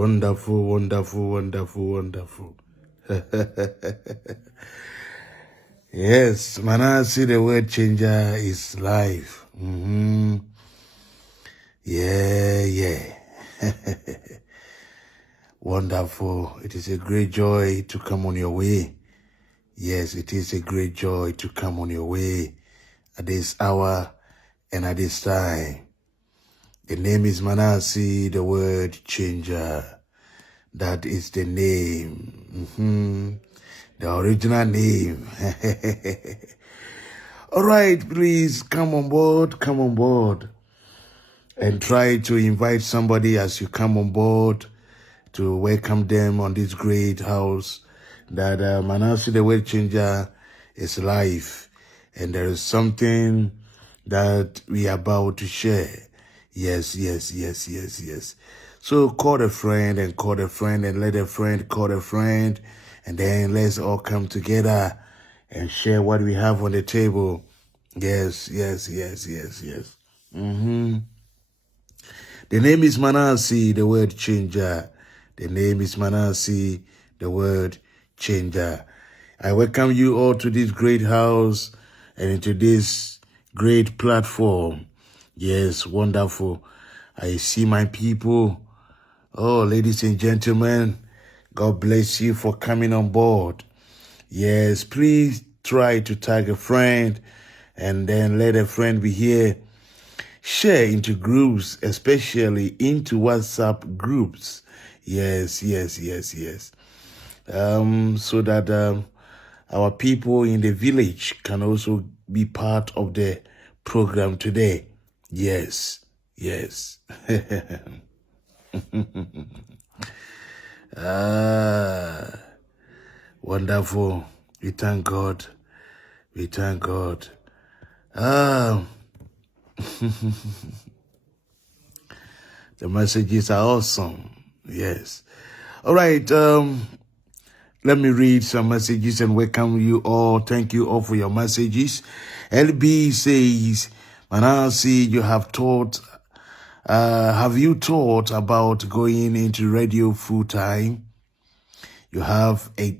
Wonderful, wonderful, wonderful, wonderful. Yes, Manasseh, the word changer is life. Yeah. Wonderful. It is a great joy to come on your way. Yes, it is a great joy to come on your way at this hour and at this time. The name is Manasseh, the word changer. That is the name. The original name. All right, please come on board. And try to invite somebody as you come on board to welcome them on this great house that Manasseh, the word changer, is life. And there is something that we are about to share. Yes. So call a friend and let a friend call a friend. And then let's all come together and share what we have on the table. Yes. The name is Manasseh, the word changer. The name is Manasseh, the word changer. I welcome you all to this great house and into this great platform. Yes, wonderful. I see my people. Oh, ladies and gentlemen, God bless you for coming on board. Yes, please try to tag a friend and then let a friend be here. Share into groups, especially into WhatsApp groups. Yes. So that our people in the village can also be part of the program today. Yes. Wonderful. We thank God. The messages are awesome. Yes. All right. Let me read some messages and welcome you all. Thank you all for your messages. LB says, Manasseh, have you thought about going into radio full time? You have the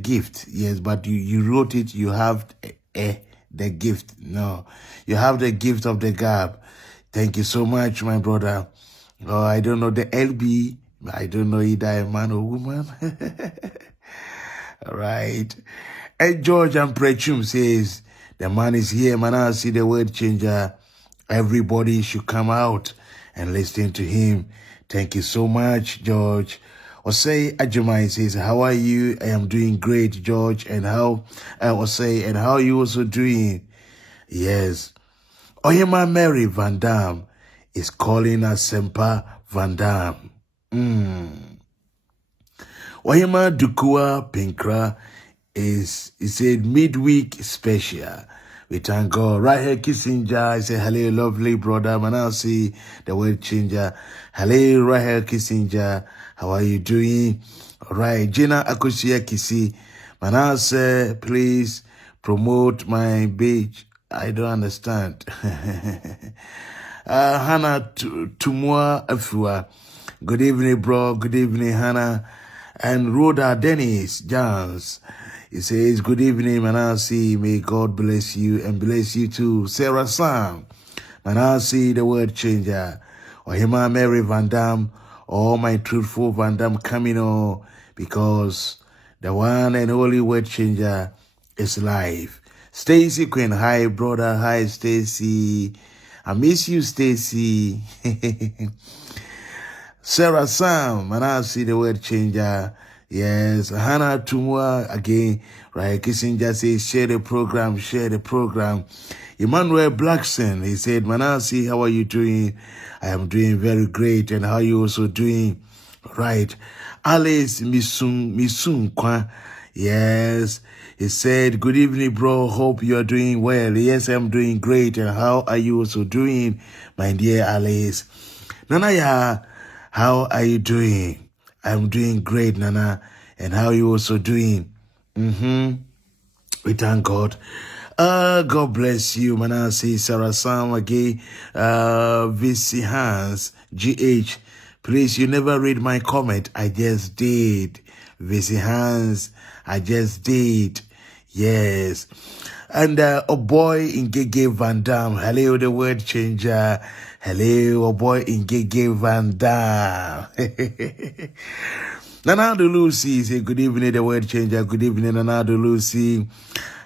gift. Yes, but you wrote it. You have the gift. No, you have the gift of the gab. Thank you so much, my brother. Oh, I don't know the LB. I don't know either a man or woman. All right. And George and Prechum says, the man is here. Manasseh, the word changer. Everybody should come out and listen to him. Thank you so much, George. Osei Ajamai says, how are you? I am doing great, George. And how are you also doing? Yes. Oyema Mary Van Dam is calling us Sempa Van Dam. Oyema Dukua Pinkra he said midweek special. We thank God. Right here, Kissinger. I say, hello, lovely brother Manasseh, the word changer. Hello, right here, Kissinger. How are you doing? All right. Gina Akusia Kisi. Manasseh, please promote my page. I don't understand. Hannah Tumwa Afua. Good evening, bro. Good evening, Hannah. And Rhoda Dennis Jones. He says, good evening, Manasseh. May God bless you and bless you too. Sarah Sam. Manasseh, the word changer. Ohima Mary Van Dam. All my truthful Van Dam coming on because the one and only word changer is life. Stacy Quinn. Hi, brother. Hi, Stacy. I miss you, Stacy. Sarah Sam, Manasseh, the word changer. Yes, Hannah Tumwa again. Right, Kissinger says, share the program. Emmanuel Blackson, he said, Manasseh, how are you doing? I am doing very great. And how are you also doing? Right. Alice Misung Kwa. Yes. He said, good evening, bro. Hope you are doing well. Yes, I'm doing great. And how are you also doing, my dear Alice? Nanaya, how are you doing? I'm doing great, Nana. And how are you also doing? We thank God. God bless you, Manasseh, Sarah Sam again, VC Hans, GH. Please, you never read my comment. I just did. VC Hans, I just did. Yes. And a boy in Gege Van Dam. Hello, the word changer. Hello, a boy in Gege Van Dam. Nanado Lucy say good evening, the word changer. Good evening, Nanado Lucy.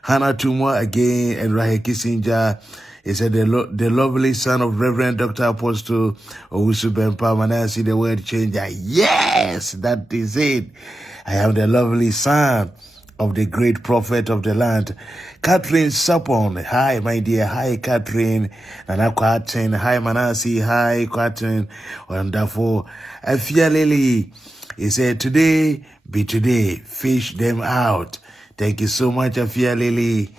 Hannah Tumwa again and Rahe Kissinger. He said the lovely son of Reverend Dr. Apostle Owusu Bempa Manasseh, the word changer. Yes, that is it. I am the lovely son of the great prophet of the land. Catherine Sapon. Hi, my dear. Hi, Catherine. Nana Quatin. Hi, Manasseh. Hi, Quatin. Wonderful. Afia Lily. He said, today be today. Fish them out. Thank you so much, Afia Lily.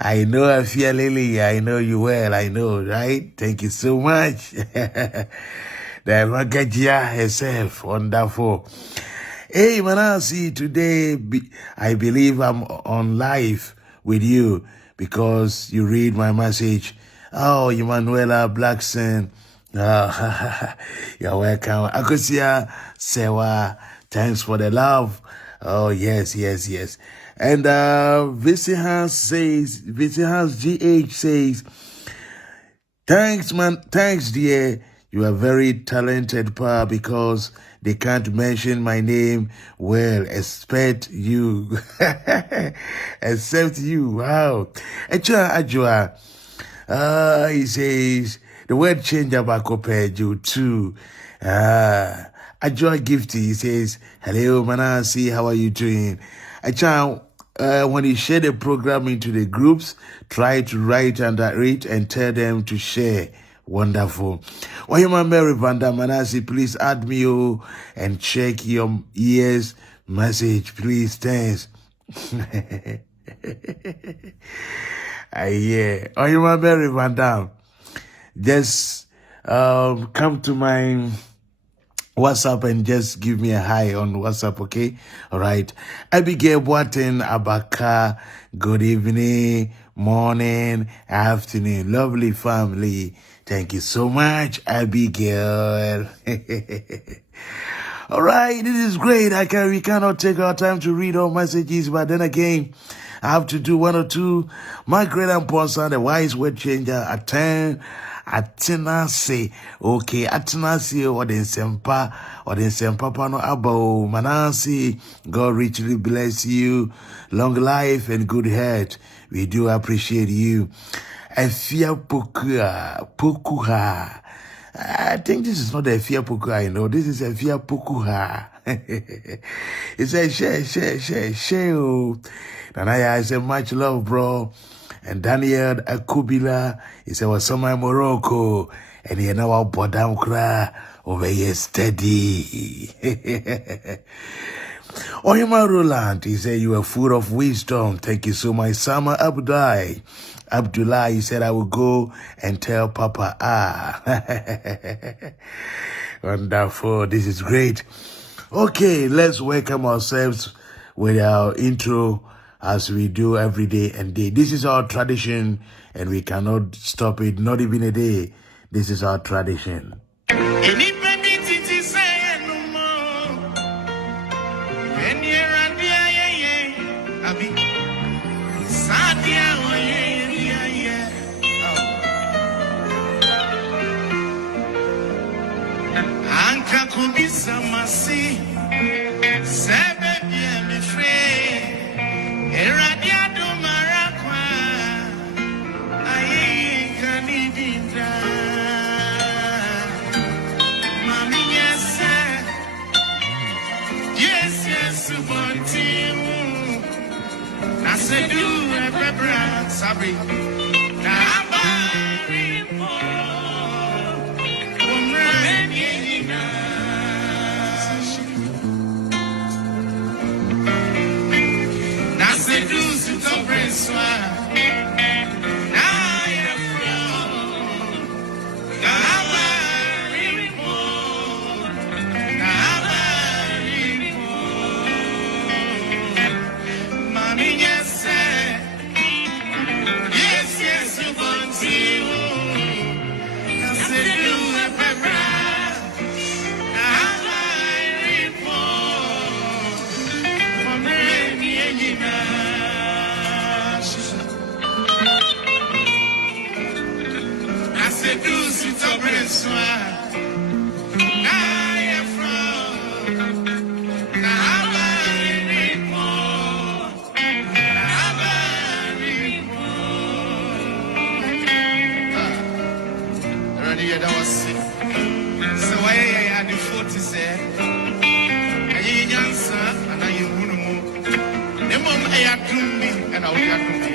I know Afia Lily. I know you well. I know, right? Thank you so much. The Magajia herself. Wonderful. Hey, Manasseh, today I believe I'm on live with you because you read my message. Oh, Emanuela Blackson. You're welcome. Akosia Sewa, thanks for the love. Oh, yes. And VC Hans GH says, thanks, man. Thanks, dear. You are very talented, pa, because they can't mention my name well, except you. Except you. Wow. Ajua. He says, the word change about compared you too. Ajua Gifty, he says, hello, Manasseh, how are you doing? Ajua, when you share the program into the groups, try to write under it and tell them to share. Wonderful. Wahima Mary Vanda Manasseh, please add me and check your ears message, please. Thanks. Yeah. Wahima Mary Vanda, just come to my WhatsApp and just give me a hi on WhatsApp, okay? All right. Abigail Boaten Abaka, good evening, morning, afternoon. Lovely family. Thank you so much, Abigail. All right, this is great. We cannot take our time to read all messages, but then again, I have to do one or two. My great and Ponsa, the wise word changer, Atenase. Okay, Atenase or the Sempa Pano Abo Manasseh. God richly bless you. Long life and good health. We do appreciate you. Efia Pokuha. I think this is not Efia Pokuha, This is Efia Pokuha. It says, share. Nanaya, I say, much love, bro. And Daniel Akubila, he said, was somewhere in Morocco. And he know our Bodam Kra over here steady. Oyema Roland, he said, you are full of wisdom. Thank you so much. Sama Abdullah, he said, I will go and tell Papa. Wonderful. This is great. Okay, let's welcome ourselves with our intro as we do every day and day. This is our tradition and we cannot stop it, not even a day. This is our tradition. Sorry. seduce it up and swine. I am from that was sick. So I had the 40 said, I ain't answer, and I ain't one more. The moment I had to me, and I would have to me.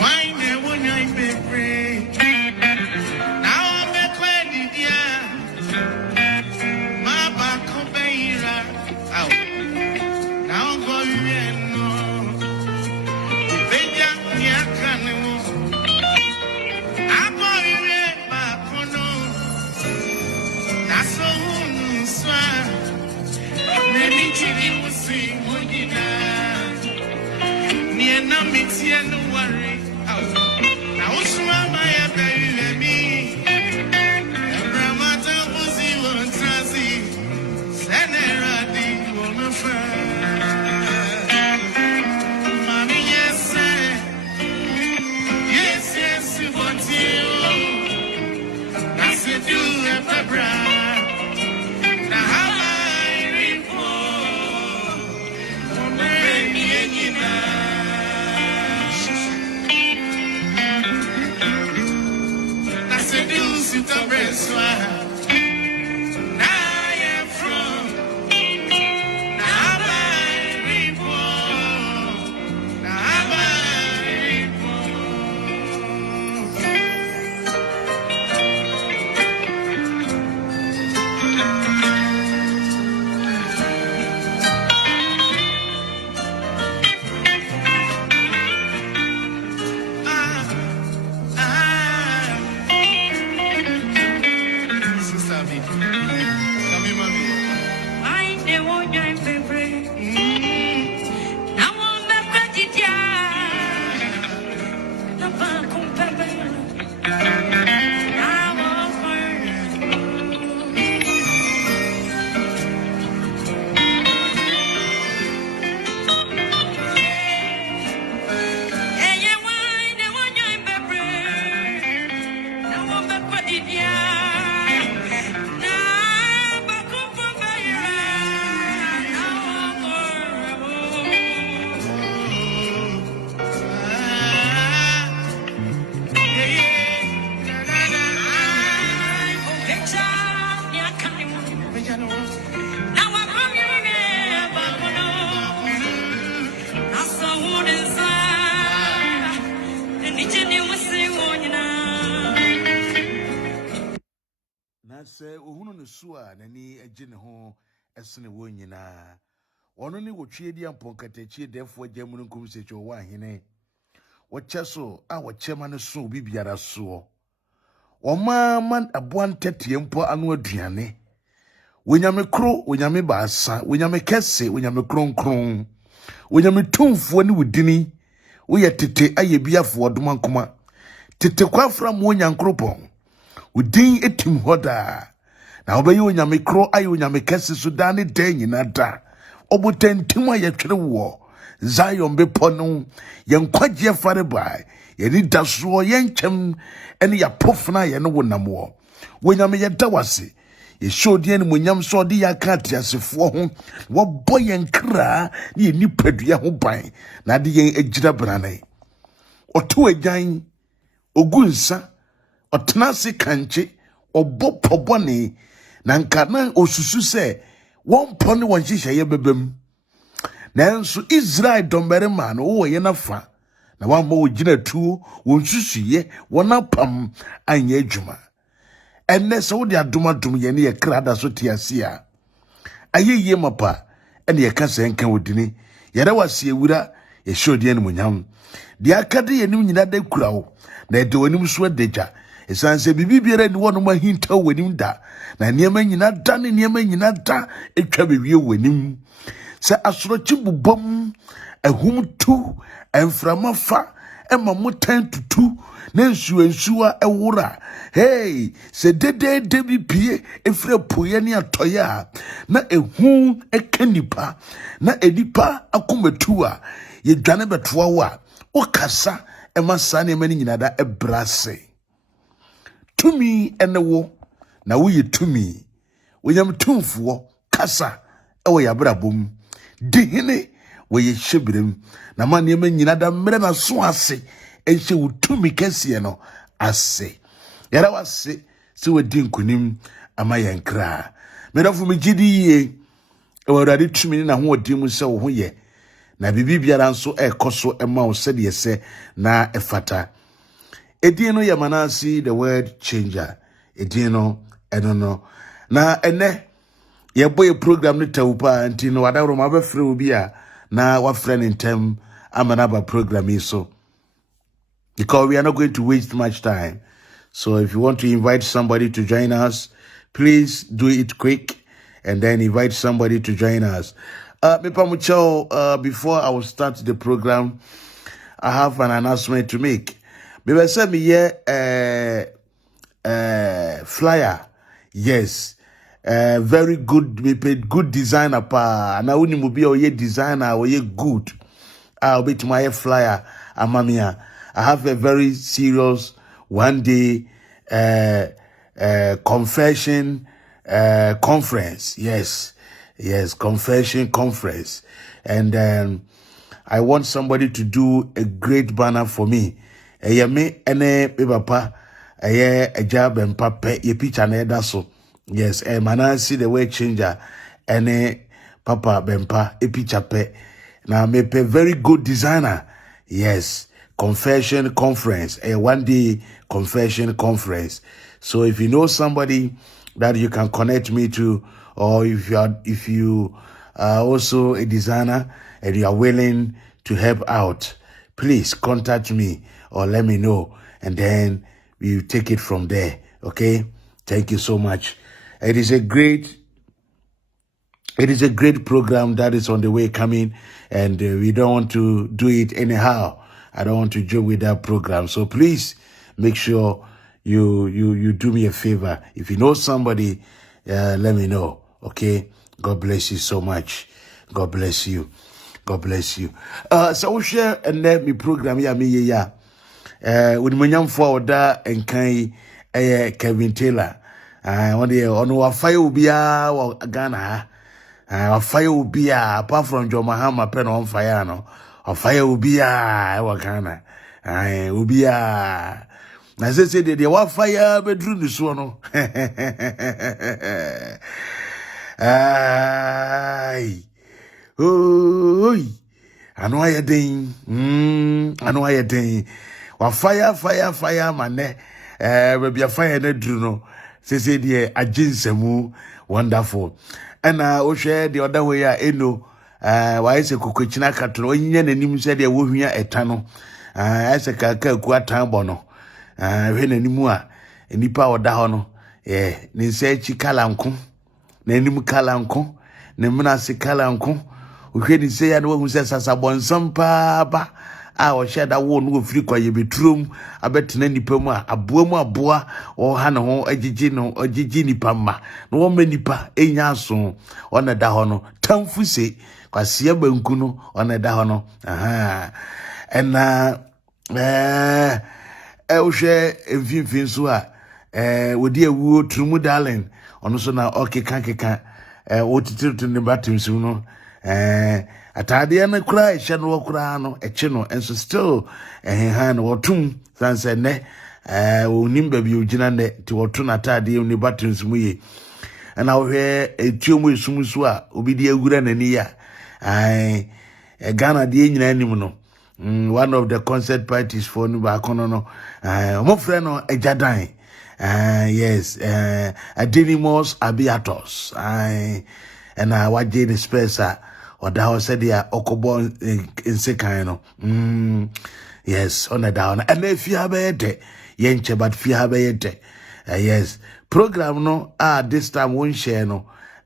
Why never I be free? Now I'm a credit, yeah. My back of the out. Now go in, no. They got me a canoe. I'm going back on no. That's so swag. Many children will see what you know. Near no mix, no worry. Now, swam my baby. Ramata was even transi. Senerati on a fair. Say, Uhuno Sua, Nani, a gin home, a sunny wonyina. Only would cheer the Poncatechi, therefore, German Kumsich or Wahine. What Chasso, our chairman is so bibiara so. O man a buon tetiempo annual diane. When you me crow, when you me bassa, when you me kesse, when you me cron. When you me tumf when you dinny, we are tete aye bia for Dumankuma. Tete qua from one young cropon. Udin etim hoda na obayi onyame kro ayi onyame kese sudani den yinada obotentim aye twere wo Zion bepo no yenkwaje fare bai yeni daso yenchem ene ya pofna ye no wonam wo wonyame ye dawase ye shodi ene monyam so de ya ka tiasefo ho wo boyen kra ne ye nipadua ho ban na de yen agira branai oto agyan ogunsa Otenase kanche obo pobone na nkana osusu se won pone won hihye bebem nanso Israel dombere man wo ye nafa na wan mo gina tuo won susuye won apam anya adwuma enne se wo de adomadom ye ne ye krada so tiase a ayeye mapa ene ye kasa enka wodini ye da wase ewura ye shodi ene munyam de akade ye nim nyina da kurawo na de onim so deja esanse bibi biara ni wono ma hinta wanim da na niema nyina da ne niema nyina da etwa bewie wanim se asorochi bubom ehum tu enframa fa ema mo ten to two na nsuwa ewura hey se dede bi pie efre poye ne atoye a na ehu ekanipa na edipa akometu a ye dwane betoa wo a okasa ema sane ema ni nyinada ebrase tumi ene wo na wo ye tumi wonyam tumfuo kasa ewo ya brabom dihene wo ye hyebrem na ma ne ema nyinada mre na so ase enhye wo tumi kese no ase yara wase se wadi nkunim ama yankra medafo megidi ye ewurade tumi na ho odi mu se wo ho ye na bibi biara nso ekoso ema wo se de se na efata edin no ya Manasseh the word changer edin no eno no na ene ye boy program no tawupa anti no wadawro ma be frɛ obi a na wa friend in term amanaba program so because we are not going to waste much time. So if you want to invite somebody to join us, please do it quick and then invite somebody to join us. Before I will start the program, I have an announcement to make. Maybe send me here flyer. Yes. Very good. We paid good designer pa. Na uni mubi o ye designer o ye good. I'll be to my flyer. Amamia. I have a very serious one day confession conference. Yes, confession conference. And I want somebody to do a great banner for me. Me ene papa a job and papa ye picture na so. Yes, Manasseh the word changer ene papa bempa e picture pe. Now me pe very good designer. Yes. Confession conference, a one day confession conference. So if you know somebody that you can connect me to, or if you are also a designer and you are willing to help out, please contact me or let me know, and then we take it from there. Okay? Thank you so much. It is a great program that is on the way coming, and we don't want to do it anyhow. I don't want to joke with that program. So please make sure you do me a favor. If you know somebody, let me know. Okay? God bless you so much. God bless you. God bless you. So we share and let me program ya me ya. With manyam for that and kai Kevin Taylor. One day on wa fire ubia wa Ghana. Wa fire ubia apart from John Mahama pen on fire no. Fire ubia wakana ubia na say the wa fire bedroom this one ai oi ano ayedin wa fire mane be fire na dru no say the aginsemu wonderful and o share the other way eno why se kokochina katro onye nanim se de wo hwia eta no ase kaka ku atan bo no hwe nanim a nipa oda ho no ne se chi kalanko nanim kalanko ne Manasseh kalanko hwe ni se ya no hu se sasabonsam pa ba a o sheda wo no ofiri kwaye betrum abetena nipa mu a aboa o ha ne ho agigi nipa ma no wo ma nipa enya so ona da ho no tamfu se kwasia banku no ona da ho no ena o hwe emfimfin so a wodi awuo trumu darling ono so na okeka o titiru ne batimsu no atade na kura ehye no kura no eche no enso still han no wotum sanse ne onim ba bi ogina ne ti wotu na atade ne batimsu mu ye na wo hwe etuomu esum so a obi di agura nani ya Ghana de nyina anim no one of the concert parties for no ba kono no mo frɛ no Agradaa yes Adinimos Abiatos and waje the space oda ho said ya okobo insekan no yes on the down and if you have a yenche but if you have a yes program no this time won't share no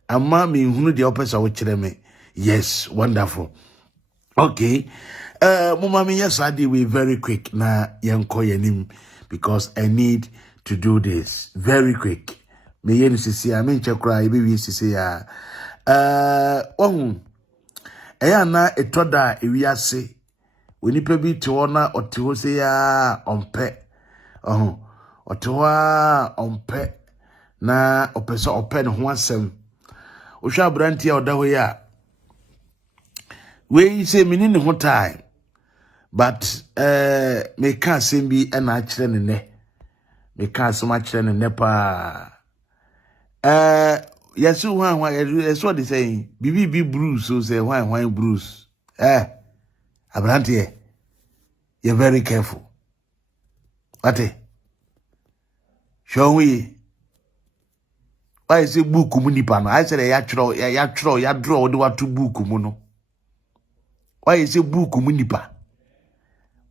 ama me hunu the opesa wo kire me yes wonderful Okay. Mama, yes, I did we very quick. Na yanko yenim because I need to do this very quick. Me yen sisi I mean chakra baby sisi ya. Eya na etoda ewiase. Wonipa bi te ona otewo se ya ompe. Otewa ompe na opese ope ne ho asem. Ohwa branti a oda ho ya. We say me ni ho time. But me can't send be an actually ne. Me can't so much in nepa. Yes, one that's what they saying. BB Bruce, so say why Bruce. Abrantie, you're very careful. What? Show me. Why is it book munipano? I said ya draw the what to book muno. Why is it book munipa?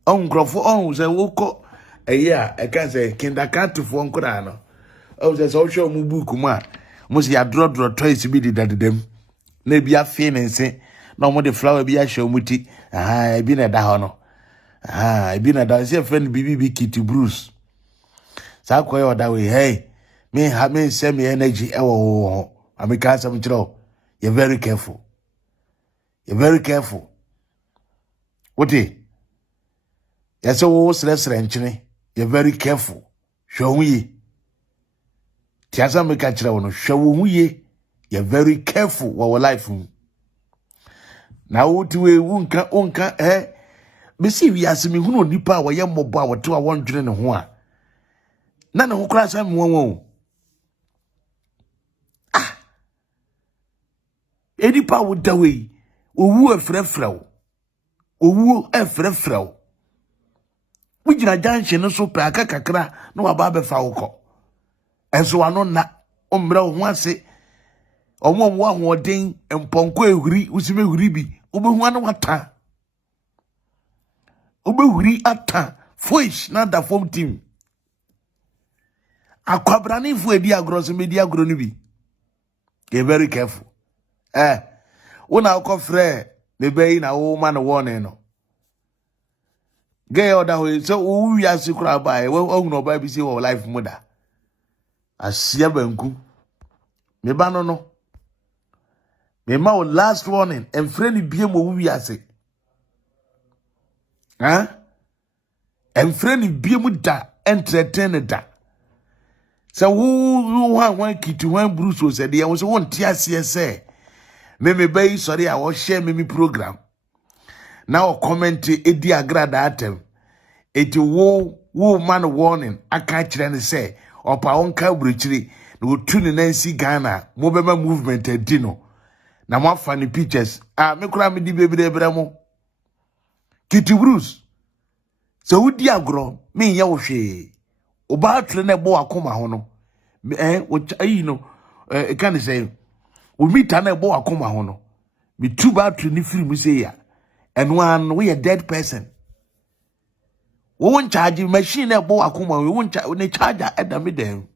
On Crawford, on the woko a year, I can't say, kindergarten for Uncorano. Oh, there's also Mubukuma. Must ya draw twice be that them. Maybe a fin and say, no more the flower be a show muti. I been at Dahano. I been at that friend BB Kitty Bruce. Sakwa that way, hey, me have me send me energy. Oh, I mean, can't some throw. You're very careful. You're very careful. What is? Yes, so less ranching. You're very careful. Show me. Tiasa me catch that show me. You're very careful while life. Now, what we won't eh? Be see, we ask me who no nipa wa yam moba wa 2 100 and one. None who crash am one. Any power the way. Owu e frefrel. Owu e frefrel. We jina junction no so pra kakra no aba be fa woko. Enso ano na omra ho ase omo ahoden emponko ehuri usime ehuri bi obehu anu ata. Obehuri ata foish na da form team. Akwabrani fu edi agro so medi agro no bi. Be very careful. Una ko frɛ me be na wo man warning no. Gay other way, so we are secret by no baby see our life mother. Asia banku. Me ba no. Me ma last warning and friendly biem we are say. And friendly biem da entertain da. So who one kid to one Bruce was said there was one TSC say. Me be sorry I was share me program. Now comment edi Agradaa atem. Eti wo man warning aka kire ne say opa onka bruchiri na otu ne nansi Ghana mobema movement edi no na mo afa ne pictures me kura me di bebre mo Kitty Bruce so wudi agro me nya wo hwe oba atre na bo akoma ho no wo ayi no can say we meet na bo akoma ho no me two ba atre ni firi mu say ya and one we a dead person. We won't charge machine a bow akuma, we won't charger at the middle.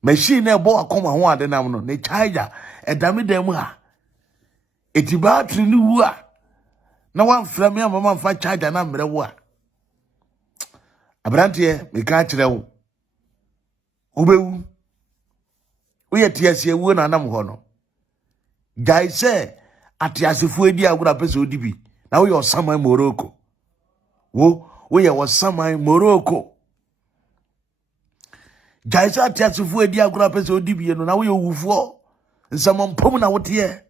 Machine a bow akuma one the namno, ne charger at the middle. It's about to new. No one from your mamma for charger number one. Abrantie, we can't tell. Ube, we are tears here, we are nam hono. Guy say, at Yasifuedi, I would have peso dibi. Now you're somewhere Morocco. We was somewhere Morocco. Jaisa Tiasufu Edia Grapes or Dibi, and now we woo. And someone pom out here.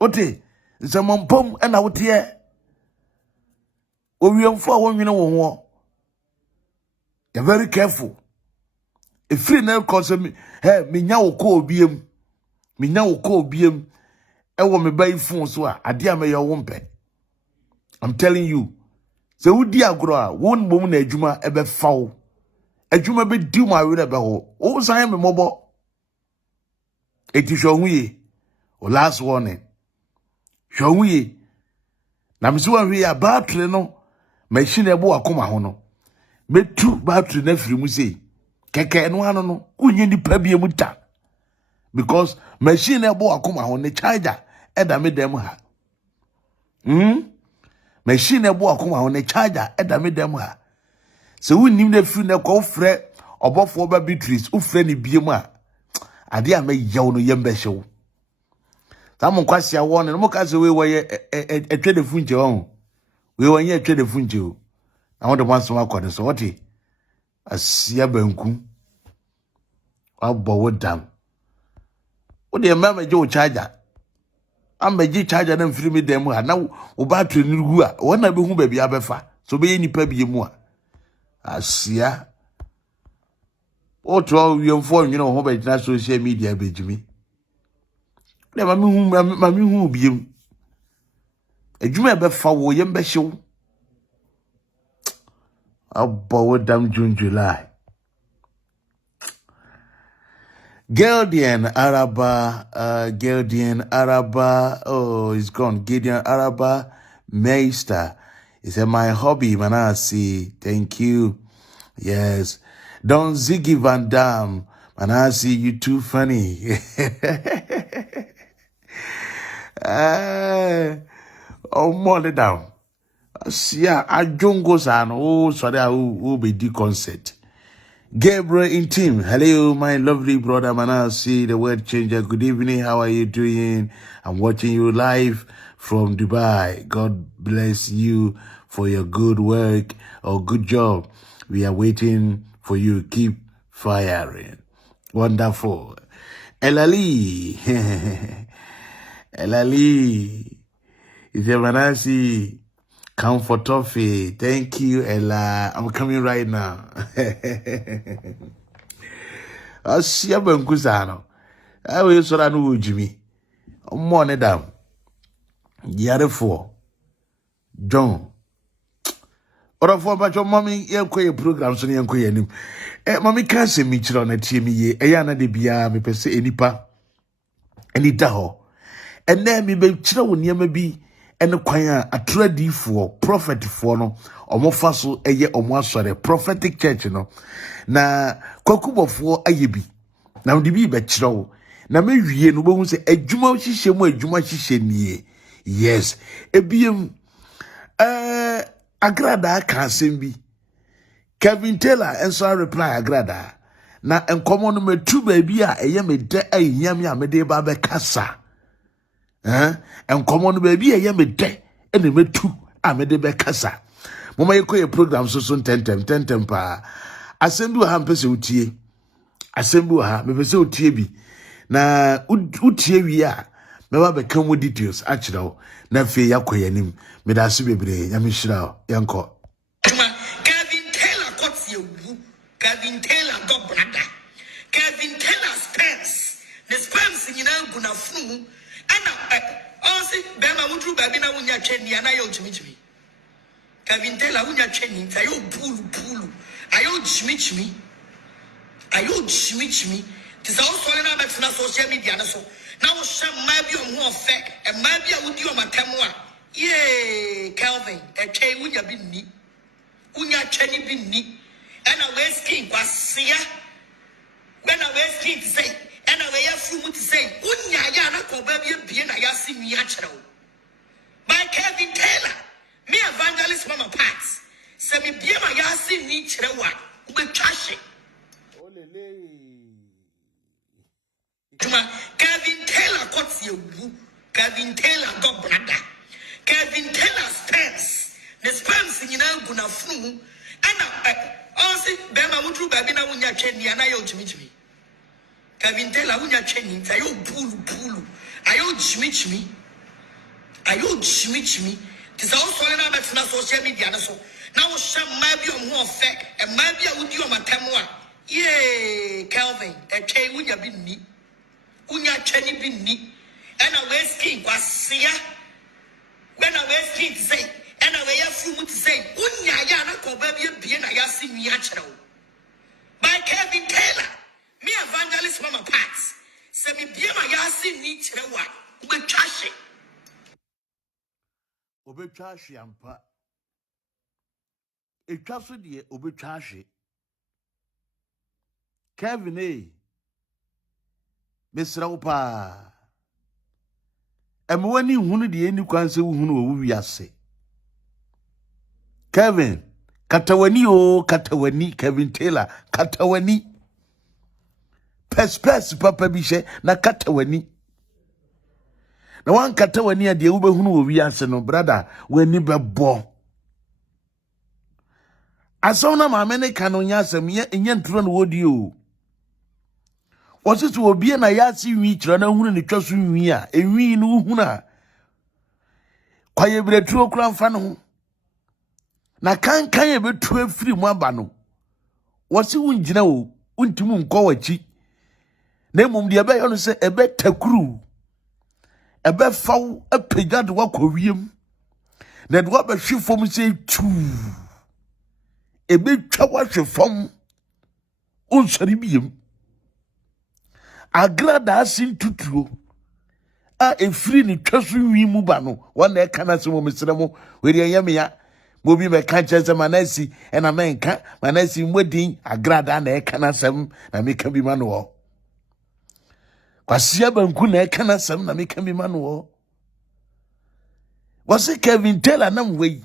Ote, someone pom and out here. We are for 1 minute war. You're very careful. If free now cause me, hey, me now call BM. Me now call BM. I want me buy phone so I dear me your wompe. I'm telling you. So who di agro one woman ejuma ebe foul. Ejuma be do my way ebe ho. O say me mobo. Eti show o last warning. Show na me so we ya battery no machine ebo akoma ho no. Me tu battery na firi mu sei. Keke no ano no unye nipa bia mu ta. Because machine ebo akoma ho ne charger eda me dem ha. Machine a boa come on a charger at the midema. So we need the free na call fret Obofour ba Beatrice, who friendly biema. I dear may yawn yembe show. Someone quasi a one and mock us away where a trade of funjo. We were here trade of funjo. I want to want some according so what he a sear benkum. I'll bow down. What the mamma Joe charger? I'm a G charger and free me them. Now, about to new one I be who baby abefa. So be any pebby more. I see ya. Oh, 12 you inform, you know, how about social media, Benjamin. Never mammy who be him. A Juma befa wo yembe show. I'll bow down June, July. Gideon Araba, oh, he's gone. Gideon Araba Meister. He said, my hobby, Manasseh. Thank you. Yes. Don Ziggy Van Dam. Manasseh, you too funny. Oh, more down. See, I jungle san. Oh, sorry, I will be the concert. Gabriel in team. Hello, my lovely brother Manasseh, the word changer. Good evening. How are you doing? I'm watching you live from Dubai. God bless you for your good work or good job. We are waiting for you. Keep firing. Wonderful. Elali. Elali. Is a Manasseh. Come for toffee. Thank you, Ella. I'm coming right now. I see a Bankuzano. I will surround Jimmy. Morning down. The 4. John. Or for but your mommy, you're programs on your him. Mommy can't say me on a team. Ayana de Bia, me per se any pa. Any daho. And then me be children near me be. And the choir a trade for prophet for no or more fossil a year or more sorry prophetic church no na Obofour ayebi now the be betro na me wie no bo say adwuma hihye mu adwuma hihye nie yes ebiem Agradaa ka asem bi Kevin Taylor enso reply Agradaa na enkomo no metu ba bi a eye me de ahiam ya me de ba be kasa. And come on, baby, I am a day, and a metu, I'm a de kasa. Mama, you call your program so soon 10 pa. Assemble a hampers utie. Assemble her, maybe so TB. Na utie we are. Never become with details, actually. Na fe yakoyanim. Medasi bebre, Yamishra, Yanko. Kevin Taylor got you. Kevin Taylor got brother. Kevin Taylor spends. The spends in Gunafu. See, Bema would do baby now when you're chenny and I owe Jimmy. Kevin Taylor, when you're chenny, I owe Pulu. I owe Jimmy. I owe Jimmy. Tis also an about social media. So now, some might be on more fact, and maybe I would do my Tamwa. Yea, Calvin, a K when you've been neat. When you're chenny been neat. And I wear skin was see. When I wear skin to say, and I wear food to say, Unya Yana ko baby being I see me natural. By Kevin Taylor, me evangelist mama parts. Say me be my yasi ni chrewa. Ube chashi. Kevin Taylor got you. Kevin Taylor got brother. Kevin Taylor spends. The spends in Gunafu. And see, Bema would do baby now when you're chenny and I owe Jimmy. Kevin Taylor, when you're chenny, I owe Pulu. I owe Jimmy. I owe Jimmy. Tis also an about social media. So now, some might be on more fact, and maybe I would do my Tamwa. Yea, Calvin, a K when you've been neat. Unya chenny been neat. And I wear skin was see. When I wear skin to say, and I wear food to say, Unya Yana ko baby being I see me natural. By Kevin Taylor. Me evangelist mama parts. Say me be my yasi ni chrewa. Ube chashi. Obe chashi ampa. E chaso die obe chashi. Kevin Misra upa. Emwani hunu de eni kwanse hunu wo wiase. Kevin, katawani o katawani Kevin Taylor, katawani. Pes papa bishe na katawani. Na wan katawani ade ube hunu wo wiase no brother, weni bebo. Asona maamene kanu nyasem ye ntro no wodi o. Wositu obi na yasi wi kira na hunu ne twaso wi a ewi no hunu a kwaye bretro kura mfa no na kankan ye betu afiri mu aba no wosi wunjina o untimu nko wachi na emum de ebe yo no se ebe takuru ebe faw apegade wakowiem na de wabahwefom se tu ebe twa wahwefom unsori biem Agradaa sin tutuo a efiri ni twaso wi mu ba no wona e kana se mo mesremo we de yame ya mobi me kan chese Manasseh ena menka Manasseh modin Agradaa na e kana sem na meka bi ma no wo kwasia banku na e kana sem na meka bi ma no wo wase Kevin Taylor na mwe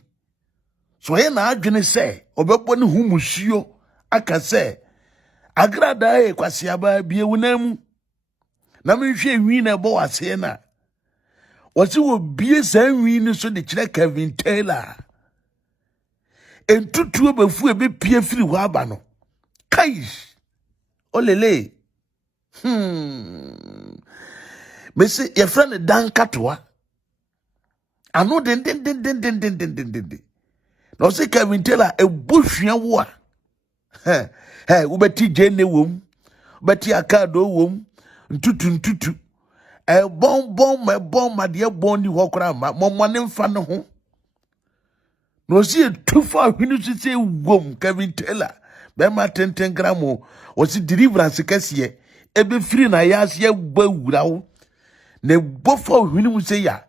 so ye na adwene se obebo ne humusuo aka se Agradaa e kwasia ba bie wunamu na menhwe wi na bo wase na wase wo bie san wi ni so de kire Kevin Taylor entutuo bafu ebe pie firi ho aba no kai olele mesi ye friend dan katoa ano den no se Kevin Taylor e bohwia wo a ubeti jene wom ubeti akado wom ntutu bom ma de bon ni ho kora ma momone mfa no ho no si tufa hwinu sise wom Kevin Taylor be ma 10 gramo o si deliverance kase ebe firi na yas ye gbawurawo na bofa hwinu mu se ya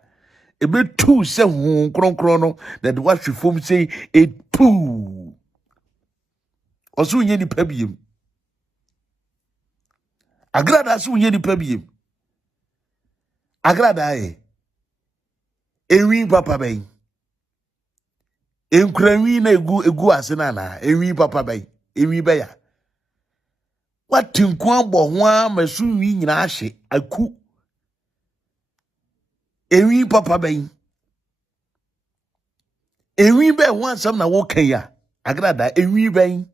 ebe tu se ho kronkron no na de wahwefom se etu osu nye ni pabiem Agradaa su nye ni pabiem Agradaa ewi papa ben enkranwi na egu asena na ewi papa ben ewi be ya watinku abo ho a masu wi nyina ahye aku ewi papa ben ewi be ho asam na wo kan ya Agradaa ewi ben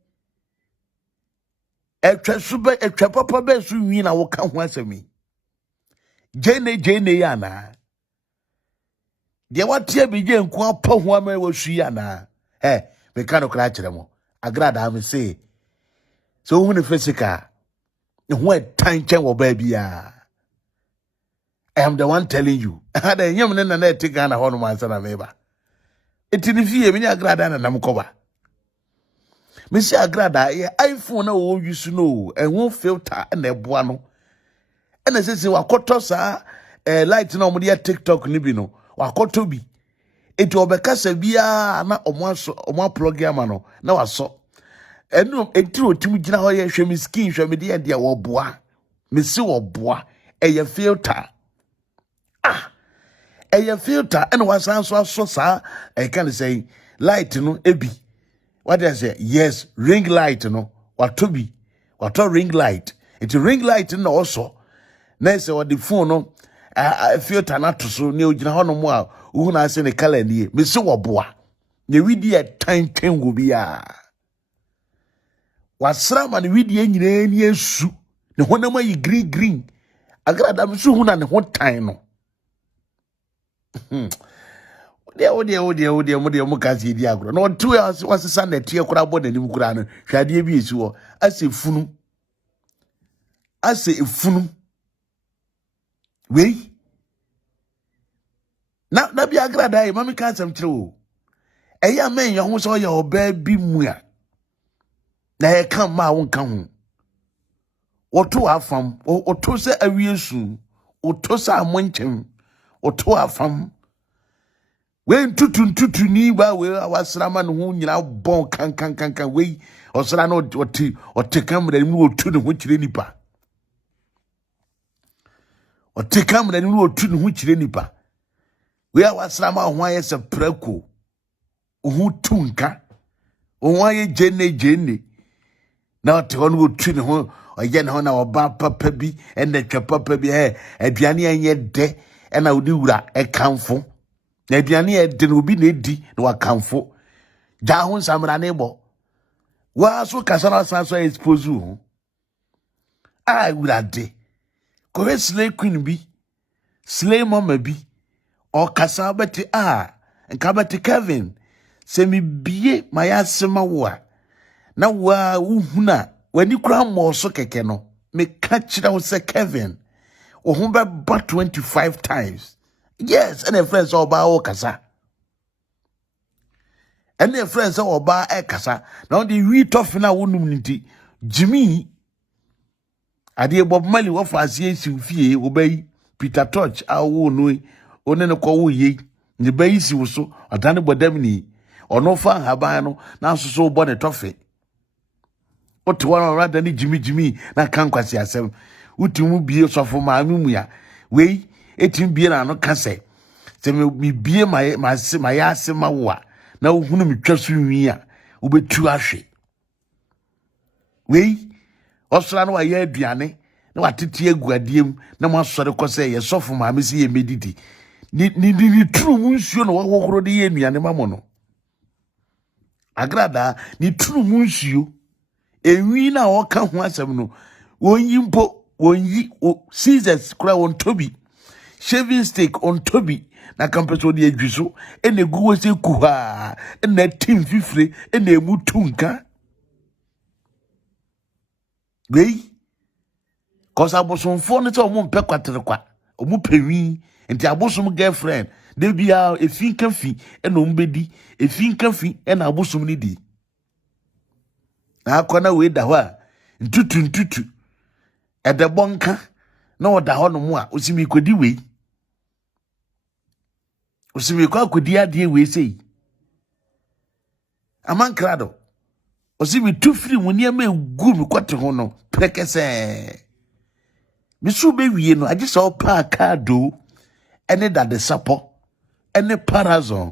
etwa papa be su wi na wo kan ho asami jene ya na de watia bi je nko apa ho ama wasu ya na me kan okra kire mo Agradaa me say so hu ne physical ho tanchen wo ba bia I am the one telling you ada nyam ne na etika na ho no mansa na meba etini fie me ni Agradaa na nam koba me say Agradaa iPhone na wo use no ho filter na eboa no ena sese wakoto sa light na omde TikTok ni bi no wakoto bi eti obekasa bia na omo plug ama no na waso enu enti otim gina ho ye hwe miskin hwe me de wo boa me si wo boa eye filter eye filter ena wasan so aso sa can say light no ebi what I say yes ring light no watobi wato ring light eti ring light no also na say what the phone no filter na to so ne ogina ho no mo a uhu na ase ne color nie me se wo boa ne widi e tantwen go bia wasra ma ne widi e nyina ni asu ne honam ayi green Agradaa me so hu na ne ho tan no ode mo kazi di agro no 2 hours wasesa na tie kura bo nanim kura no hwade bi esi wo ase efunu wei na bi Agradaa e mami kan sam kire o eya men ye ho so ye oba bi mu a na ye kan ma won kan ho oto afam oto se awiesu oto se amonchem oto afam we ntutu ni ba we awasrama no ho nyina bon kan we osra no oti kamera ni otu ne ho kire nipa oti kamera ni otu ne ho kire nipa We are what Sama why is a preco. Who tunka? Why a jenny? Now to one would treat home again on our bar papi and the papa be a piani and yet de and I would do that a camphor. The piani then will be needy no account for. Jahun Samra neighbor. Well, so Casara Sansa is posu. I would have day. Go slay queen be, slay mama be, or Casabati and Cabati Kevin. Send me be my asema wa. Na wa uhuna when you cram more so kekeno me catch it out say Kevin or humber but 25 times. Yes, and a friends all ba o kasa. And a friends all ba e kasa. Now the read off na wonumniti Jimmy ade Bob Marley wo fa asie fie obey Peter Touch awo no one no ko wo ye ne bayi si wo so odane bodam ni ono fa haban no na so so bo ne tofe. What one rather ni Jimmy na kan kwasi asem utimu bie sofo maami mu ya we etim bie na no kase se me bie my asema wo a na ohunu metwa so nwi a obetu ahwe we osra no aye aduane na watete aguadiem na mo asore kose ye sofo maami se ye medidi ni turu mu nsuo no wo horo de ye nuane mamo no Agradaa ni turu mu nsuo enwi na oka ho asem no wonyi mpo wonyi Cháses kura won tobi shaving stick on tobi na kampeso de adwiso ene guwo se kuha ene tim fifre ene mutunka wei cause abosomfo ne se omo mpe kwatere kwa omo pewi enti abosom girlfriend de bia efinka fi ene ombedi efinka fi ene abosom ni di na akona we da ho a ntutu ede bonka na oda ho no mu a osimi kodi we osimi kwa kodi ade we sei amankrado osimi tufiri mu niam egu mi kwate ho no prekese misu be wie no age so pa kado ene da de sapo ene parazon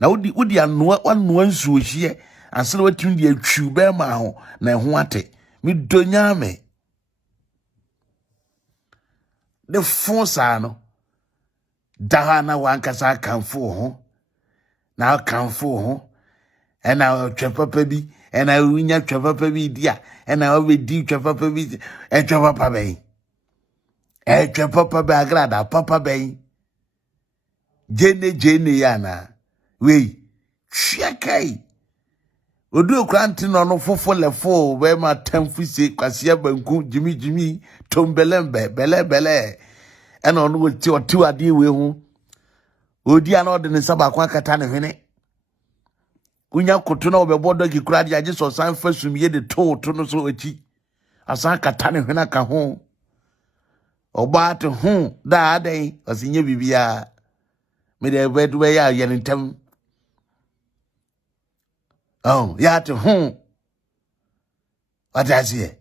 na udi anoa wanoa nsuo hie asere watim de atwu be ma ho na ho ate mi donya me the force ano dahana wankasa kanfo ho na kanfo ho ena twepapa bi ena winya twepapa bi dia ena obedi twepapa bi twepapa be twepapa be Agradaa papa be jene yana we hwekai odu okranti no fofo lefo we ma tamfuse kwase banku jimi tombelembe bele ena onu oti ade we hu odi ana ode ne saba kwa kata ne hwene unya koto na obebodo ki kura age so san fasum ye de to no so achi asan kata ne hwene ka ho oba te ho da adai osinye bibia me de bedu we ya yentem oh ya te ho atasie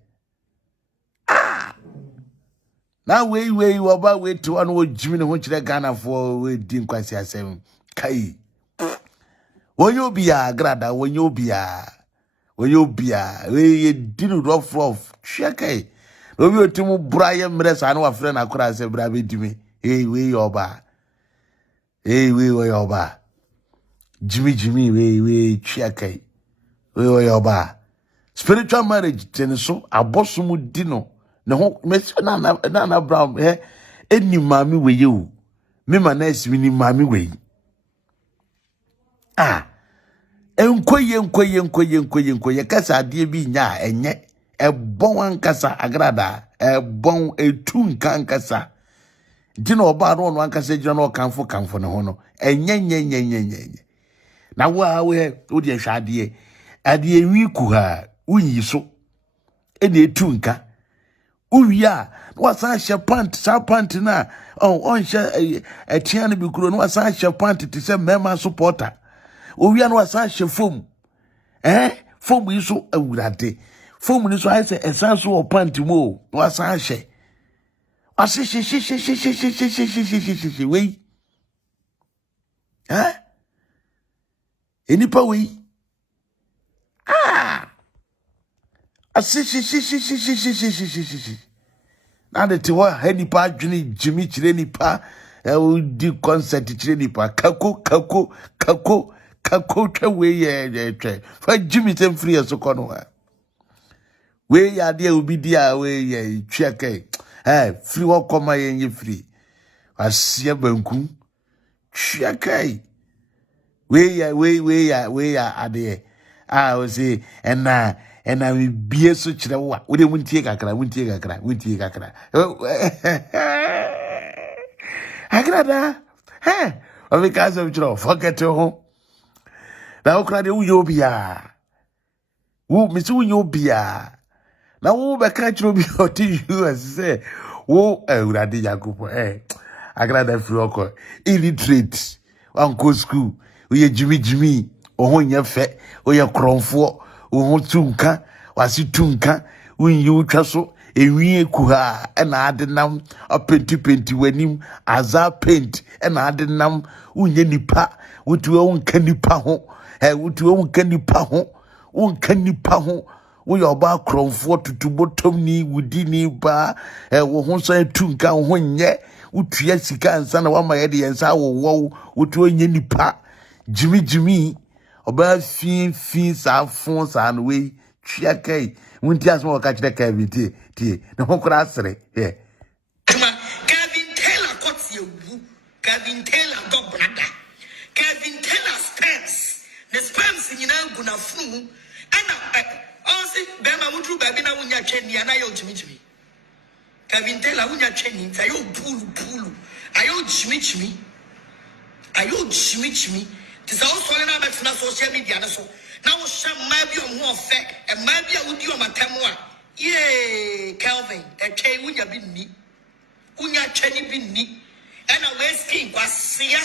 na we oba we to an wo jimi ne ho kire Ghana for we din kwasi asem kai wonyo obia Agradaa wonyo obia we ye din rough hwekai obi otimu braye mresa na wafre na kura se bra be dimi we oba we oba jimi we hwekai we oba spiritual marriage teniso abosumu dino ne ho na Brown eni mami we you me Manasseh ni mami we enkoye kasa ade bi nya enye ebon ankasa Agradaa ebon etunka ankasa dino oba no ankasa gina no kanfo ne ho no enye na we odi ehwade ade enwi ku ha unyi so ene etunka uwia wasa hye pant na on hye etian bi kuro no wasa hye pant ti se mema supporter uwia no wasa hye fom fom yi so awurade fom ni so ha se esan so pant mo wasa hye ashe we Eh? Enipa we. Ah. Asi. Now the tiwa henipa juni Jimmy chire nipa di concert chire nipa kako twa we ye twa fa Jimmy tem free so kono ha we ya de obi dia we ye twa kai free wo koma ye free asia banku twa kai we ya ade o say and we be so chira wa we dey wuntie kakra Agradaa o me ka so chira forget ho na okra de uyo bia wo me so uyo bia na wo be ka chira obi o ti you say wo Awurade Yakobo Agradaa free oko illiterate wan go school we Jimmy o nya fe o ye kronfo o tunka wasi tunka unyi utwa so enwie kuha na adenam apenti wanim aza paint na adenam unye nipa wotuwe unka nipa ho wotuwe unka nipa ho wo yoba kronfo tutubotom ni wudi ni ba wo ho so tunka ho nye wotua sika ansa na wama ye de yensa wo wotuwe nye nipa Jimmy oba fin sa fon sa no we twa kai wunti aso o ka kire kai tie na ho kura asre Kevin Taylor got you. Kevin Taylor got brother. Kevin Taylor spends. The spends in guna funu. And also, Bema Mutu Babina Wunya Chenny and I owe Jimmy. Kevin Taylor Wunya Chenny. I owe Pulu. I owe Jimmy. I owe Jimmy. Tis also an amateur social media. So now, some might be on more fact and might be a would you on my tamwa. Yay, Calvin, a chain would have been me. Unya Chenny been me. And a West King was seer.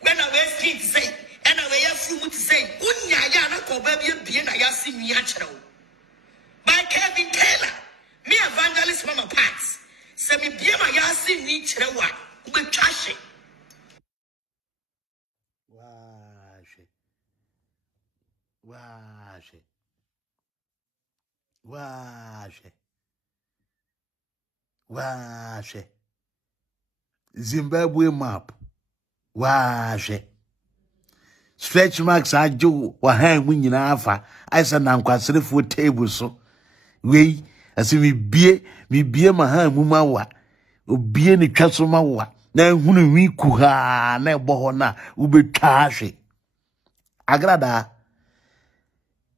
When a West King say, and a way of food to say, Unya Yana ko baby being a yasi miachero. By Kevin Taylor, me evangelist mama parts. Semi Biema yasi ni cherewa, with Chase. Washe. Zimbabwe map. Washe. Stretch marks ajo wa han mu nyina afa. Aisa na nkwasere fo table so. Wei asi mi bie ma han mu ma wa. Obie ne twaso ma wa. Na hunu wi kuha na ebo ho na ubetwa ahwe. Agradaa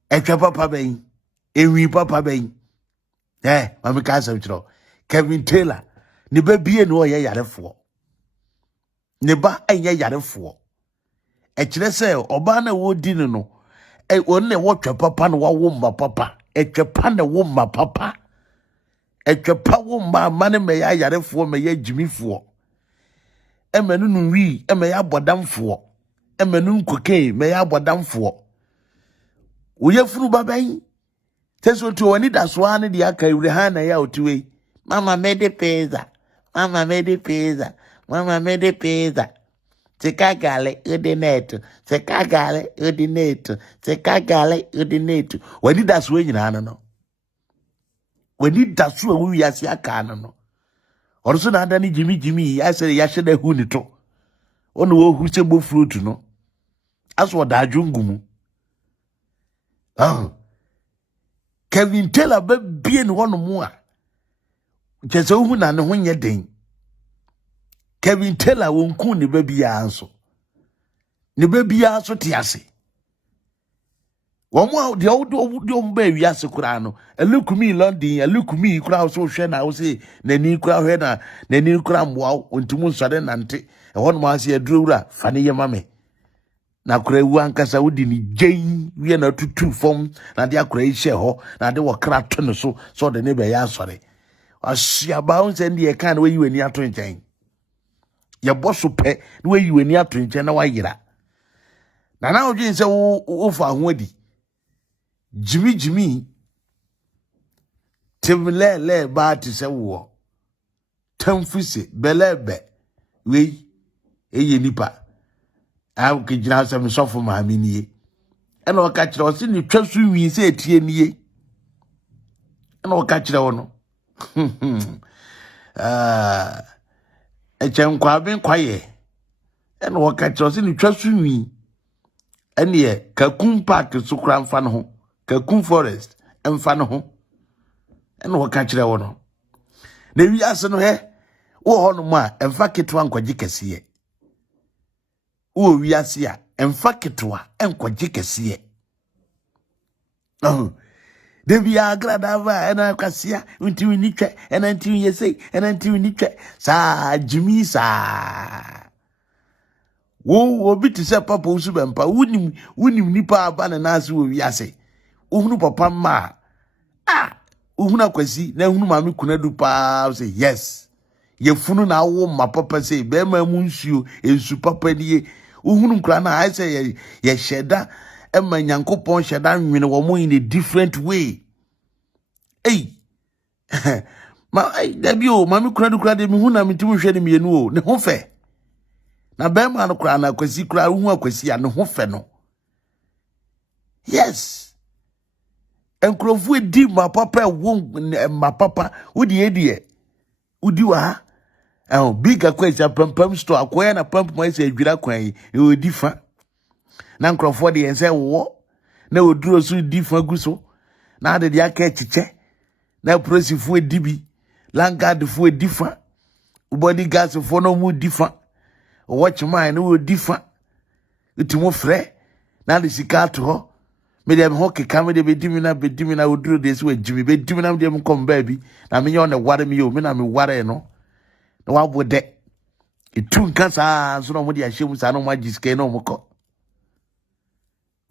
etwa papa ben. Ewi papa ben. Mami ka sa chiro. Kevin Taylor ne ba bie no ye yarefo. Ne ba anye yarefo. E kire se oba na wo di no on ne wo twa papa no wo mma papa. Etwa pa ne wo mma papa. Etwa pa wo mma mane me ya yarefo me ya jimifo. Emenu nu wi me ya bodamfo. Emenu nkoke me ya bodamfo. Wo ye funu baban. Teso to wani da so ane de aka iwre ha na ya otiwe. Mama made the pizza. Sekagale udinetu. Wani da so nyina no. Wani da so wi yasi aka no. Orso na ada ni Jimmy ya se ya hye da hu ni to. Ono wo hu se bo fruit no. Aso da adwungumu. Kevin Taylor be bien wono mu a. Jese hu na ne ho nye den. Kevin Taylor wonku ne ba bia anso. Ne ba bia so te ase. Womo de odo ba wi ase kura no. Elukumi London, elukumi kura so hwe na wo se nani kura hwe na nani kura mboa ontimu nsade nante. E wono ma ase adurura fa ne yema me. Na kura wu ankasa wodi ni jein wie na tutu fom na de akura ihye ho na de wo kra to no so de ne be ya asore. Asiaba unse ndi e kan we yiweni ato nchen. Ye boso pe we yiweni ato nchen na wayira. Na na odwin se wo fa ho adi. Jimmy timle ba ti se wo. Tamfuse belebe we eye nipa. I could have some soft my mini. And I'll catch us in the trust we say TNA. And I'll catch it on. A cham quabbing quiet. And I'll catch us in the trust me. And ye, Cocoon Park is so cram fan home, Cocoon Forest, and fan home. And I'll catch it on. Maybe I said no hair. Oh, no more, and fuck it one quadjicassie. Oh, we are here, and fuck it one, and quadjicassie. Oh, there be Agradaa, and I can see until we need it, and until you say, and until we need it. Sa, Jimmy, sa. Wo, be to say Papa Usubempa, wouldn't nipa bananas we are say. Unu papa ma. Ah, Una kwesi, na unu mami kunadu pa say yes. Ye funu na wo ma papa say be ma munsuo ensu papa die uhunu kra na I say ye sheda e ma nyankopon sheda nwene wo mo in a different way. Hey. Ma ai dabi o mami kunadu kra de mi hu na mitimu hwe ne mienu o ne ho fe. Na be ma no kra na kwesi kra hu akwesi a ne ho fe no. Yes. Enkrofu di ma papa wo ma papa wo die die. Udi wa big akwesha pam store akoya na pam mo ese adwira kwan e odi fa na nkrofo de ense wo na oduro so di fa guso na ade de aka chiche na prosifu edibi langard fu edifa body gas fo no mu difa watch mine no difa itimo frɛ na de sika to ho me dem ho keka me de bedimi na oduro de so agimi bedimi na dem kom ba bi na me yon ne ware me yo me na me ware no na wabo de itu nka saa so no mo de ahyem saa no ma giske no mo kɔ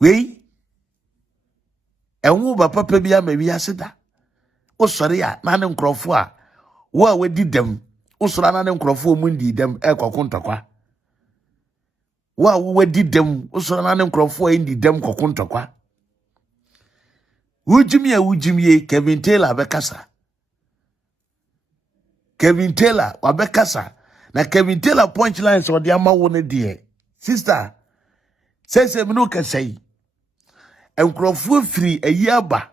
wei enwo ba papa bi ama wi aseda o sɔre ya na ne nkrɔfo a wo a wadi dem o sɔra na ne nkrɔfo mu ndi dem kokontokwa wo a wo wadi dem o sɔra na ne nkrɔfo a ndi dem kokontokwa wujimie Kevin Taylor bekasa Kevin Taylor wabekasa na Kevin Taylor punchlines o de amawo ne de sister say me no ka say enkrofo firi ayi aba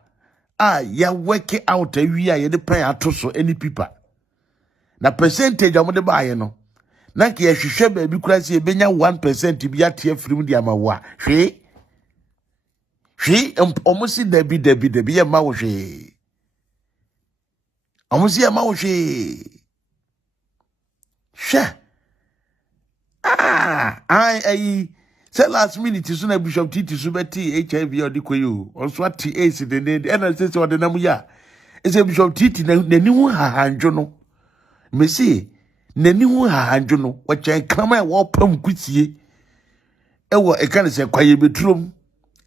a ya work out awi a ye de pen atoso any people na percentage amode baaye no na ke ye hwehwe ba bi kura se benya 1% bi atie firim de amawo a hwe omusi debi ye ma wo hwe omusi ye ma wo hwe hwe I say last minute so na Bishop Titi so beti HIV or dikoyo also ati AC de na say so de namu ya ese Bishop Titi na ni hu hahanjo no me say na ni hu hahanjo no wo chen kama e wo pam kutie e wo e kan se kwaye betrom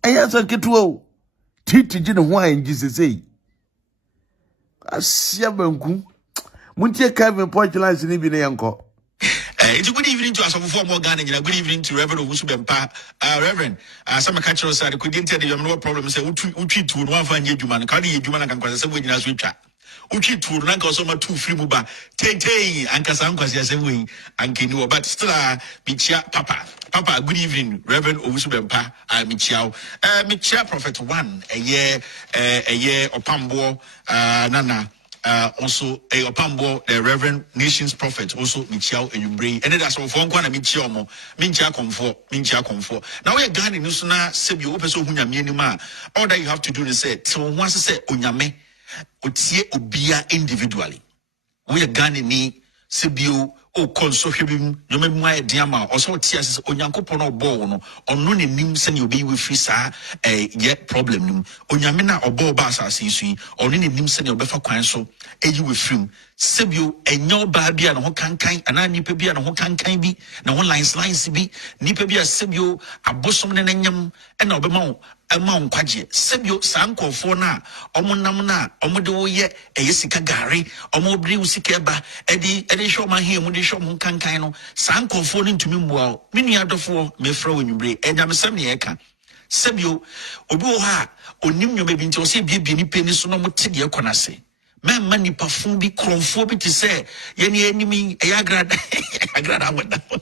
eyansa ketuo Titi ji ne ho anji sesei asia banku muntie Kevin Portland ni bi ne yanko. It's a good evening to us for more Ghana. Good evening to Reverend Obofour. Reverend, some cultural side couldn't tell you no problem. Say, Uchi to one fan Yejuman, Kadi Yejuman can cause a way in a switcher. Uchi to Nanka Soma 2 free muba, Tay, and Casanquas, yes, and Kinu, but still, Michia Papa, good evening, Reverend Obofour. Michia, Michia Prophet 1, a year, or Pambo, Nana. Also a Opambo, the Reverend Nations Prophet, also Michel and you bring, and that's all for one Michiomo, Mincha comfort. Now we're Ghana Nusuna, Sebi, Opeso Hunya Minima. All that you have to do is say, so once I say Unyame, Utie Ubia individually. We are Ghana ni Sebio. O consortium, you may my diama, or so tears Onyankopono Bono, or no nim send you be with Frisa, a yet problem. Onyamina or Bo Bassa CC, or any nim send your befa quanso, a you with film. Sebio, a no baby and Hokan kind, and I nipabia and Hokan kind be, no one lines be, nipabia Sebio, a bosom and enyam, and Obama. Among Quaji, Sebio Sanko Fona, Omonamna, Omodo ye, a Yesica Gary, Omobri Usikeba, Eddie Showman here, Mudishom Kankano, Sanko phoning to me well, many other four may throw in you break, and I'm a semi-eka. Sebio, Oboha, Onim you may be to say, be penny no more tigger conase. Man, money perfume be cronphobic to say, Yenny enemy, Agradaa, Agradaa.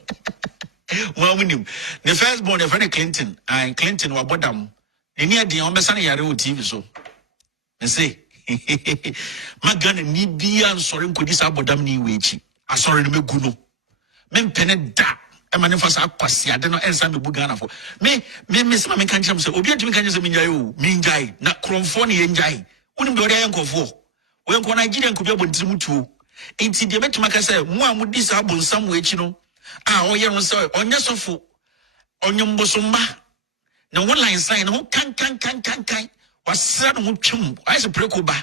Well, we knew the first born, the friend Clinton, and Clinton were bottom. And near the Ombasani Yaro TV so. And say, my gun and need be answering could this abodam ni wechi. I saw it me guno. Men penet da. A manifest aquasi. I don't know answer me bugana for. Miss Mammy can't say, Obian to me can just minjai, not cromphony enjai. Wouldn't be a uncle for. When Nigerian could be able to too. Ain't the bet to make us say, one would this album some way, you know. Ah, oh, yeah, so on your sofa, on your bosomba. No one line sign, oh, can. Was said, chum, I say, precoba.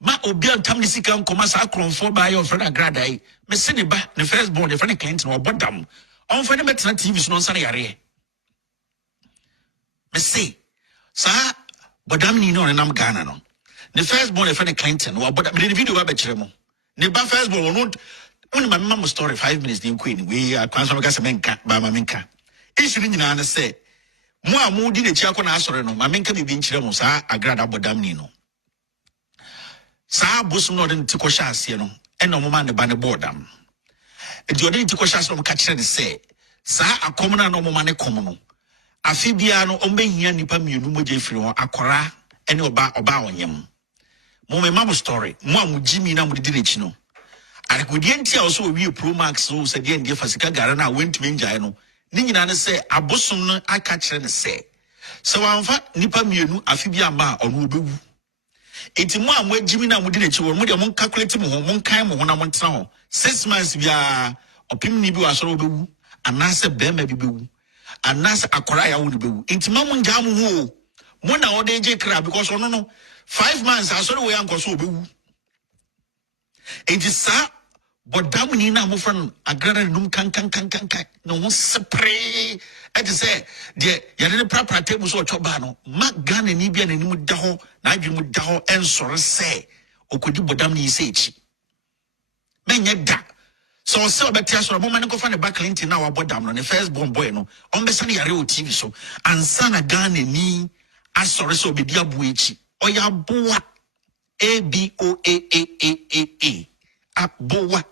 Ma Obian Tamisican commas acron for by your friend Agradaa. Miss Siniba, the first born, the friend Clinton or bottom. On for the better TV, no sunny. Miss say, sir, Bodam Nino and I'm Ghana. The first born, the friend Clinton or but the video about Chemo. The first born won't. Only my mama's story 5 minutes, the queen. We are Quansamaka by Maminka. Issue in Nana say, Mua moody the Chakon Asorano, Maminka be being Chiramos, Agradaa Bodamnino. Sa Busum not in Ticoshas, you know, and no man the banner boardam. And you didn't Ticoshas no catcher say, Sa a common no man a common. A Fibiano, Ombe Yanipa Mumu Jeffrey or Akora, and Oba on yam. Mome mama's story, Mom Jimmy now with the Dilichino. I could also review Pro Max who said, Yen Gefasika Garana went to Minjano. Nina say, a bosom I catch and say. So I'm fat Nipa Munu, a Fibiama or Rubu. It's more where Jimmy now would it or Mudia won't calculate one kind when I want to 6 months via Opinibu as Robu, and Nasa Bemabu, and Nasa Akoraya would be. It's Mamun Jamu. 1 hour day crab because no 5 months I saw the way Uncle Sobu. It is sa but Damunina move from Agradaa num can no one spray. It is say the Yadin proper table so chobano, Mac Gun and Nibian and Mudaho, Nigel Mudaho, and so say, or could you Bodamni say? Men yet that. So so but yes, or a moment go find a back link in our Bodam on the first born boy no, on the sunny Ario TV so, and Sana Gun and me, as sorry so be diabuichi, or ya boa. ABOAAAAA. Aboa.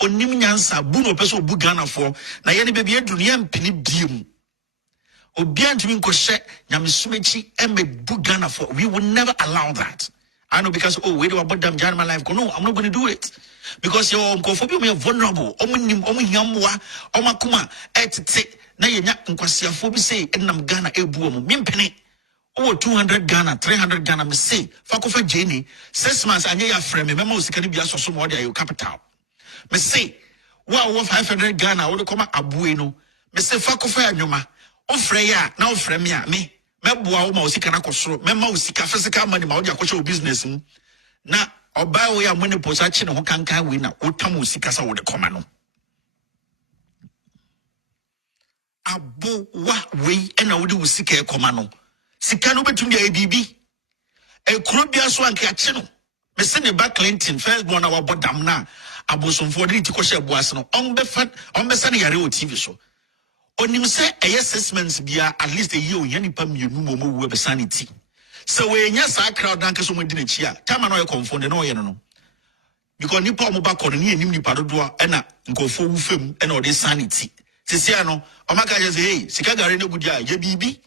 Onim nyansa buno peso bugana for na ye ne bebie dunia mpini biem. Obian to nko hye nyamsumechi embe bugana for. We will never allow that. I know because wait about them jam my life. No, I'm not going to do it. Because your uncophobia are vulnerable. Omunim omuyamwa omakuma etete na ye nya nkwasiafo bi say enam Ghana ebuo mu. Mimpene. Oh, 200 Ghana, 300 Ghana, me say, Fakofa Jenny, 6 months, and you frame me, Memo, can be a social media, capital. Me say, wow, 500 Ghana, or the comma abueno, me say, Fakofa Yoma, oh, Freya, now frame ya, me, Mebua, Mosicana Cosro, Memo, Sika, physical money, my audio business, na, or buy way a money possession, who can win, or Tamu Sikasa with the command. Abu, what way, and I would do Sika command. Sikano betumbi ABB. A Columbia swan catchino. Messene back Clinton, first born our bottom na. Abosom for the Tikosha Boasno. On Bessani Yaro TV show. On him say a assessments be at least a year, Yanipam, you know, web sanity. So when yes, I crowd dankers who didn't cheer. Tamano confound no, you know. Because Nipa Mobako and Nimni Padua, and go for film and all this sanity. Siciano, Omaka says, hey, Sikagari no good ya, BB.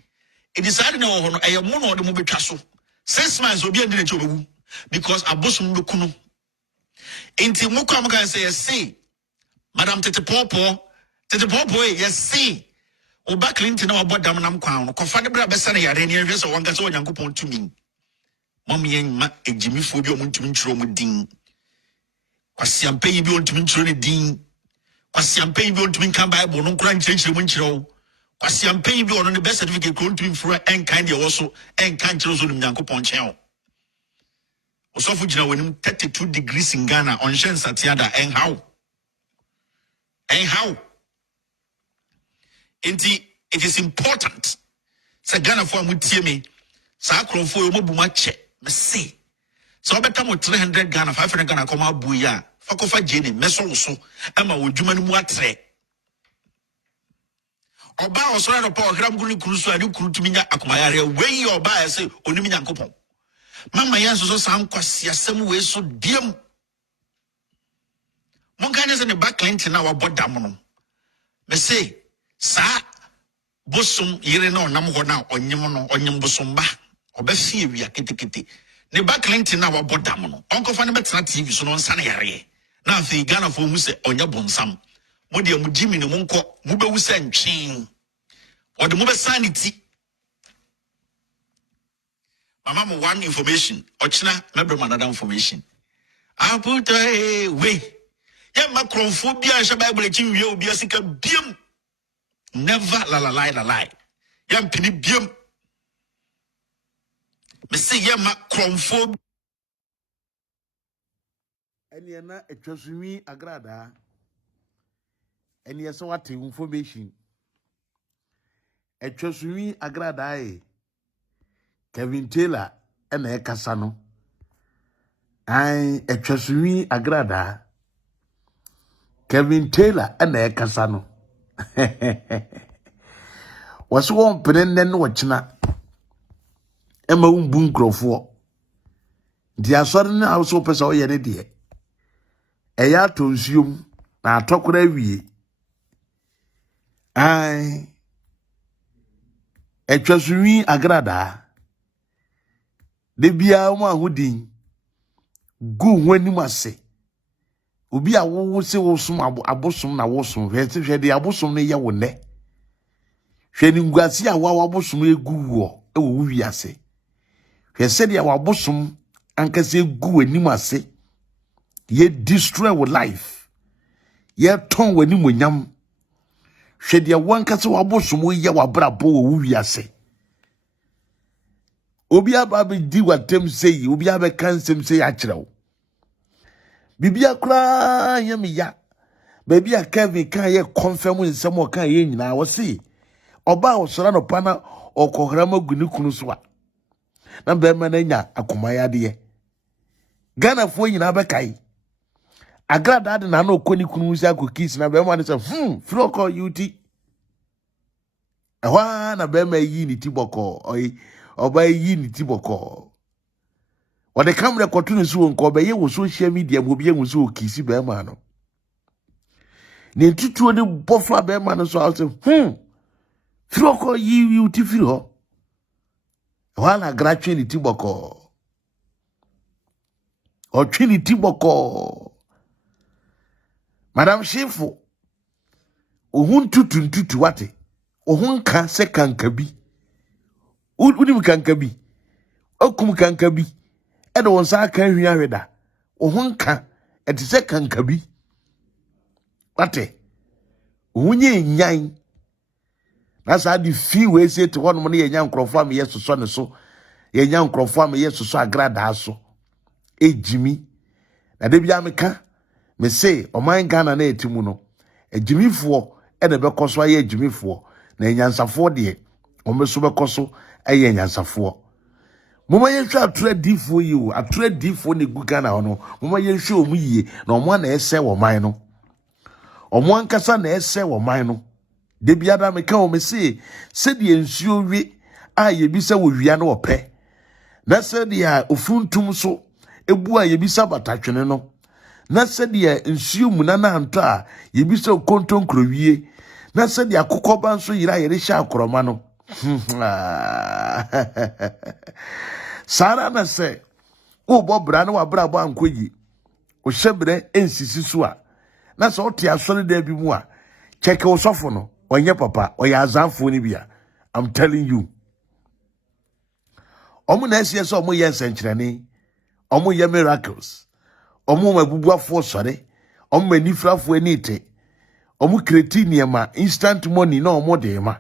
It decided no one a moon or the movie castle. 6 months will be a little because a bosom lokuno. Inti Mukamaka say, Madame Tete Popo, yes, see. O back Clinton or Bodam Crown, Confederate Bessani, and any of one gas or young coupon to me. Mommy and a Jimmy Fobio Muntumin Ding. Was champagne you want to mean truly Ding? Was champagne you want to mean come by Bonon Crime change the windshow? Was champagne on the best certificate going to for and kind also and can't choose on Yanko Ponchel. Osofujina when 32 degrees in Ghana on Shen Satiada and how? And how? It is important. Say Ghana for me, Sacro for Mobumache, say. So I bet 300 Ghana, 500 Ghana come out buya. Fakofa Jenny, Meso so, Emma would you man watre. Oba osora no power gram gulu krusu adu krutu minya akomayare we oba say onimi nyankopon mama yanso so san kwase asem we so diem monka ne se ne back Clinton na wabodam no me say Sa bosom yere no nam ho na onyem no onyem bosom ba obefie wi aketekete ne ba Clinton na wabodam no onkofa ne betena TV so no nsa na yare na afi Ghana fo mu se onya bonsam mo de mu jimi ne mu nko mu be wu se ntwen o de mu be sanity mama mo one information ochina mebro another information aputo we ya makronfo bia hye Bible chi wie obi asika biem never la lie ya mpini biem me say ya makronfo Eni na etwasunwi Agradaa. Eni so what information. Etwasunwi Agradaa Kevin Taylor ena ekasa no. Ai etwasunwi Agradaa Kevin Taylor ena ekasa no. Waso won penenne no wachina. Ema umbu nkrofo. Di asore na awso pesa oye ne de. Eya to nsuom na atokora wie. Ai etwasunwi Agradaa de bia mo ahudin gu hwanim ase obi a wo se wo som abosom na wo som hwe de abosom ne ye wo ne hwe ni nguase a wa abosom egu wo e wo wi ase hwe se de abosom ankase egu anim ase ye destroy wo life ye ton wani monyam hwe de wankase wo abosom ye wa brabo wo wi ase obi aba be di watem sei obi aba kansem sei a kirewo bibia kura yemi ya baby a Kevin kan ye confirm nsem o kan ye nyina wo se oba osora no pana okohrama guni kunu so a na be ma na nya akomaya de Ghana fo nyina be kai Agradaa de na na okoni kunu si akokis na be ma ne se fro call UT ehwa na be ma yi ni tiboko oi oba yi ni tiboko o de camera kotu ne so nko be ye wo social media mo bi enwu so okisi be ma no ne tutuo ne bofa be ma no so a se fro call yi UT firi ho ehwa na graduate ni tiboko o twini tiboko Madam Shefo ohun tutu wate ohun ka se kanka bi unim kanka bi okum kanka bi e de won sa kan hwi ahweda ohun ka e te se kanka bi wate ohun ye nyan na sa di fi we se te won mo ne ye nyan krofo am ye soso ne so ye nyan krofo am ye soso Agradaa so ejimi na de bia meka me say oman Ghana na etimu no ejimifo e de bekoso aye ejimifo na enyansafo de omeso bekoso aye enyansafo moma ye hwa atradifo yi o atradifo ne gu Ghana hono moma ye hwa omu yie na omo na ese wo man no omo ankasa na ese wo man no de bia da meka o me say se de nsuo wi a ye bi se wo wia na ope na se de a ofuntum so ebu a ye bi sa batatwene no na se de nsuo mu na anto a ye bi se konton krowie na se de akokoba nso yira yere hya akoroma no Sara na se wo bobra na wabra bo ankoyi o hyebre ensisi so a na se ote asore da bi mu a cheke osofo no onye papa oya azanfo ni bia I'm telling you omo na ese so omo ye nsenkyerene omo ye miracles omo mabubuafo sore omo manifrafo anite omo kreti niema instant money na omo de ma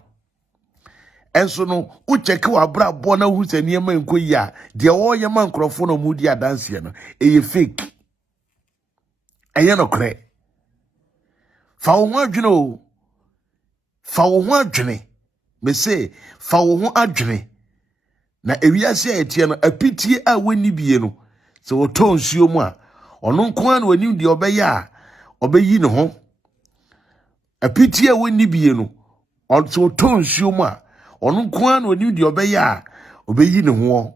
enso no ucheke wa bra bo na hu se niema enkoyi a de wo ye man krofo no mudi adanse no eye fake eye no kre fa wo ho adwene o fa wo ho adwene me say fa wo ho adwene na ewiase a etie no apitie a wani bie no se wo ton suo mu a ono nko an wani de obeye a obeyi ne ho apitie a wani bie no se wo ton suo mu a ono nko an wani de obeye a obeyi ne ho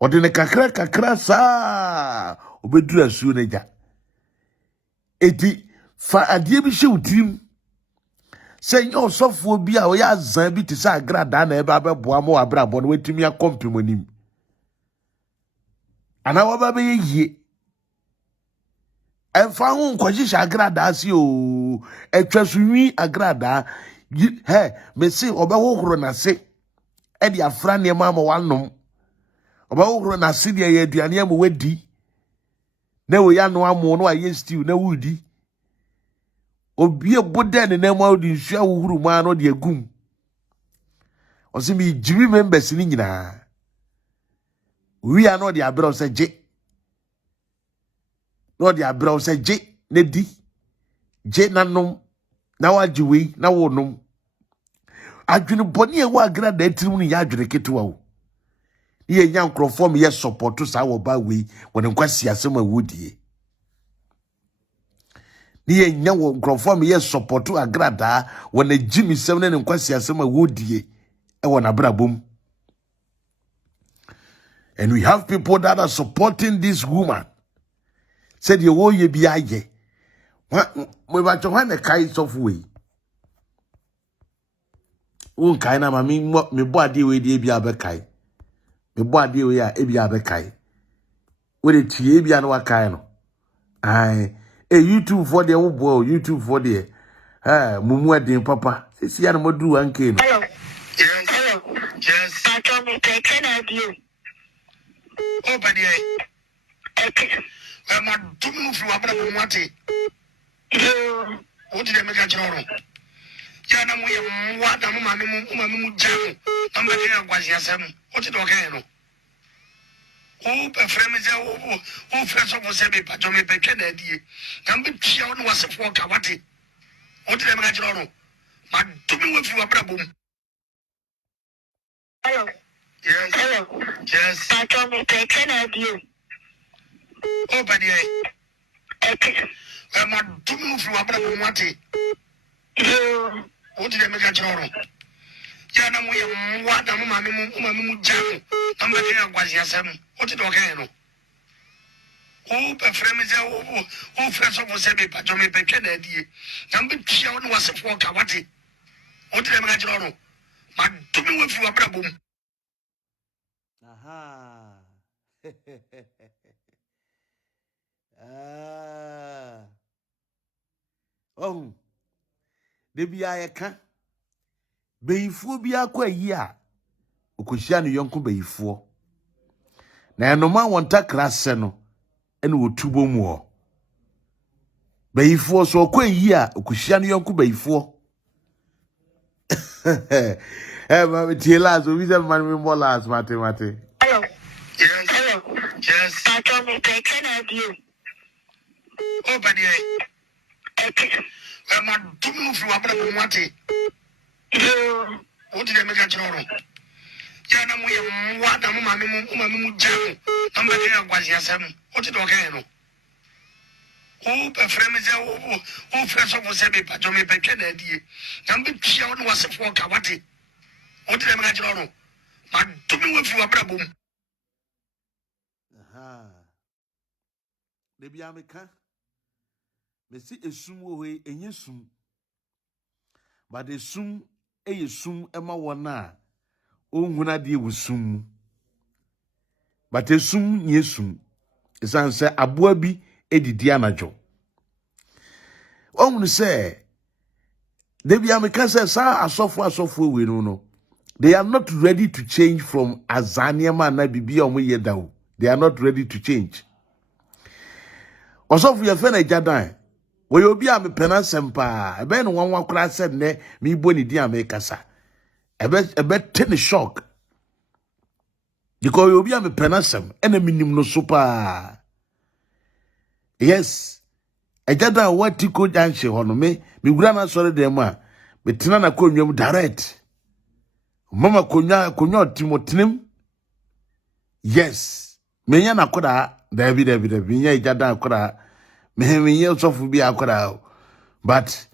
ode ne kakra sa obedura suo na ja eti fa ade bi hye utirim Say yo sofo bi a oya zan bi ti sa Agradaa na eba beboa mo abrabo no wetumi akompem anim. Ana wo ba be yie. Enfa hu nkwaji Agradaa si o. Etwasunwi Agradaa. He, me say obehohoro na se. E di afra ne ma wanom. Obehohoro na se de ye aduane am wadi. Na wo ya no amo no aye stew na wudi. Obi ebode ne na ma odi nsu ahohuru ma no de agum. Osi mi jimi members ni nyina. We are not the abroad say J. Not the abroad say J ne di. J na nom. Na wajiwe na wo nom. Adwene boni e wa Agradaa etirim ni ya adwene ketewa o. Ye nya nkrofo me ye support to sa wo ba we won nkwasi asem awodie. Ye nya wo nkrofo me ye support to Agradaa won agimi sem ne nkwasi asem awodie e won abrabom. And we have people that are supporting this woman. Said you wo ye bi aye. We ba to when kai software. Un kai na ma me bo ade we de bi abekai. Me bo ade we a e bi abekai. We de tie bi an wa kai no. Ai YouTube for the wo YouTube for the mumu adin papa. Sisi ya no moduru anke no. Hello. Yes. Hello. Yes. I told me to can you. Oh, but yeah. Okay. I'm not doing for what I want. What did I make a journal? Yana, we what I'm mammy jam. I'm not here was yes. What did I oh, a friend is oh, fresh of Sebi, but Tommy Kennedy. Number Chion was a fork. What did I make a journal? But doing with you a problem. Hello. Yes. Hello. Yes. I told me to can you. Oh, but yeah. Okay. I'm not doing for what I want. What did I make a journal? Yana, we what I'm mammy jam. I'm not here was yes. What did I know? Oh, a friend is oh, fresh of Sebi, but Tommy Kennedy. Number Chion was a fork. What did I make a journal? But doing with you a problem. Aha. Oh. De bia ye ka. Beyifuo bia kwa yi a. Okohia no yonko beyifuo. Na enoma wonta krase no ene wotubo mu ho. Beyifuo so kwa yi a okohia no yonko beyifuo. Ma tiela so we say man me more last mate. Hello. Yes. Hello. Yes. I told me to can you. Oh, but yeah. Okay. I'm not doing for what I want. What did I make a journal? Yana, we what I'm mammy jam. I'm not here was yes. What did I know? Oh, a friend is oh, fresh of Sebi, but Tommy Kennedy. Number Chion was a fork. What did I make a journal? But doing with you a problem. Aha. De bia me ka. Me si esum wo we enye sum. But esum sum ema wona ohuna de wusum. But esum nye sum. Esan se aboa bi edidi anajo. Ohunu se de bia me ka se sa asofo we no. They are not ready to change from Azania man na bibi omo yedawo. They are not ready to change. Osofo ye fe na jadan. We obi a me pena sempa. Ebe no wanwa kura said ne me bo ni di amekasa. Ebe ten shock. Because we obi a me pena sem ene minim no super. Yes. E jadan what tiko janche hono me gura na sori dem a me tena na konwam direct. Mama konya timotinim. Yes. Menya na koda David nya ijada koda me ye sofu bi akoda. But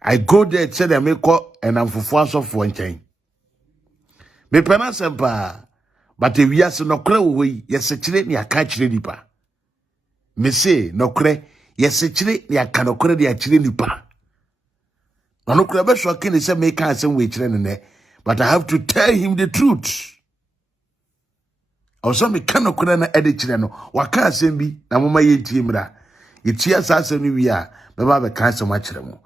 I go there said I make call and I'm for sofu nchen. Me pena sempa but we are so no kra we yes chire ni aka chire nipa. Me say no kra yes chire ni aka no kra di chire nipa. no kura be shocking say make asem we kire ne, but I have to tell him the truth. Also me kan kura na ede kire no waka asem bi na mama yentie mra yetia asem no wi a be ba be kan asem a kire mo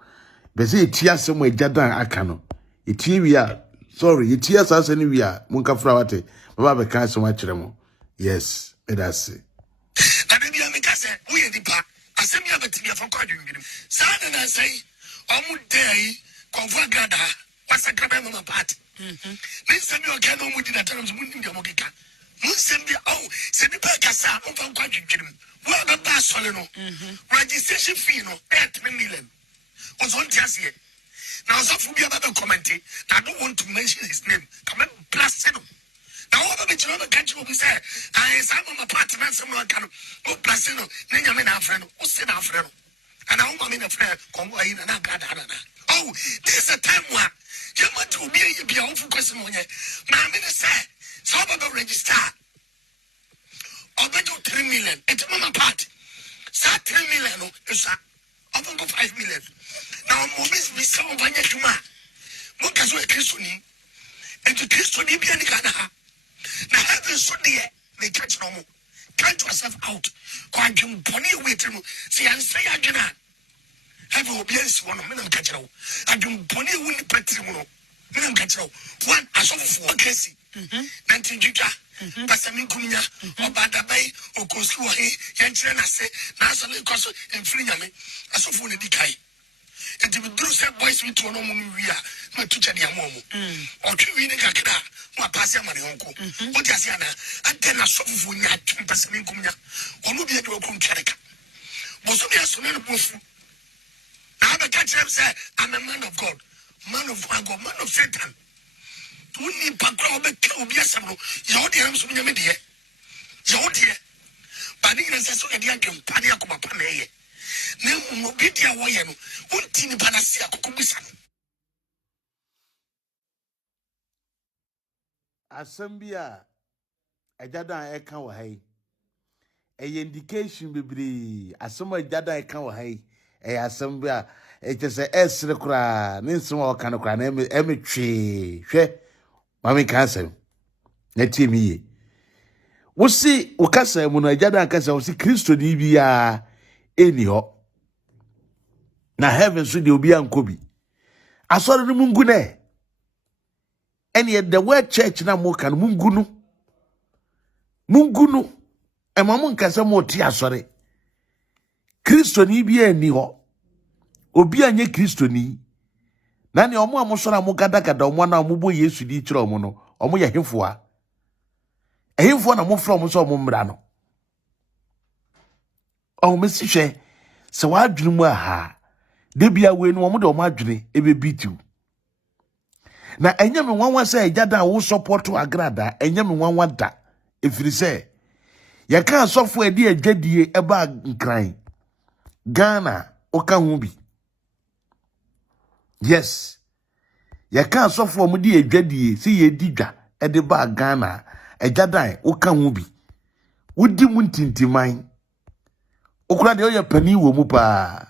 be say yetia asem Agradaa aka no yetie wi a sorry yetia asem no wi a munka fra wate be ba be kan asem a kire mo. Yes, that's it. Na be bia me ka se wo ye dipa asem ya betimi afọ kwa dwunwim sa na say omu dey konfo Agradaa wasakra be mama part me se mi o ka no mu di na terms mu ndi mo keka Musembi oh se bi pa kasa on fa kwa dwedwem wo ba ba sole no registration fee no 8 million was on tiasie now so fu bi ba comment I don't want to mention his name come plus no now what be jiro be kanchi obi say I say my apartment some no kan o plus no na nyame na afre no o se na afre no and I want me na friend come ayi na Agradaa na oh this a time wa you want to be a bi a fu question onye na me say so about register. I'll bet you 3 million. It's a mama part. So 3 million is I'll go 5 million. Now movies be so banya tuma. Mukazo e Christoni. And to Christoni be any kana. Now heaven so dear they catch no more. Count yourself out. Quantum pony wait to see and say again. Have obvious one of them catch out. I don't pony win petrimo. Minam catch out. One as of 4 case. 19 Juja, Passamin Kunya, or Badabay, or Kosuahi, Yanchina say, Nasali Cosso, and Frinyame, as of one decay. And to do some boys with one movie, my teacher, the Amomo, or 2 winning Agradaa, my passer, my uncle, what Yasiana, and then a soft for Yat, Passamin Kunya, or maybe a dog Charaka. Was only a son of Obofour. Now the catcher said, I'm a man of God, man of God, man of Satan. Wuni pakra obe ke obi asem no ye odi am so nyame de ye odi ba ni na se so e de agem pa de akoma pa na ye na mu bi dia wo ye no wonti ni ba na se akoko bisa no Asem bia Agradaa e kan wa hai e indication bibiri asem Agradaa e kan wa hai e asem bia e tse esre kura ni nso wa kan kura na emetwe hwe mami kansa na tiemi ye wo si wo kasa mu na Agradaa kasa wo si Kristo ni bia eni ho na heaven so de obi ankobi asore no mungu ne ene the word church na mo kan mungu no e mamu nkasa mo ti asore Kristo ni bia eni ho obi anye Kristo ni na ne omo amosora mo gadagada omo na omo bo Yesu di kire omo no omo ye hemfoa ehemfoa na mo from so omo mra no o mesi hwe se wa adwene mu aha de bia we no omo de omo adwene ebe bitu na enye me wanwa se Agradaa wo support Agradaa enye me wanwa da efiri se ye kan sofo edi adwadie eba nkran Ghana o ka hu bi. Yes. Ya kan sofo mu di adwadie si ye didwa e de ba Ghana Agradaa wo ka hu bi. Wodi mu ntintiman. Okura de oye pani wo mu pa.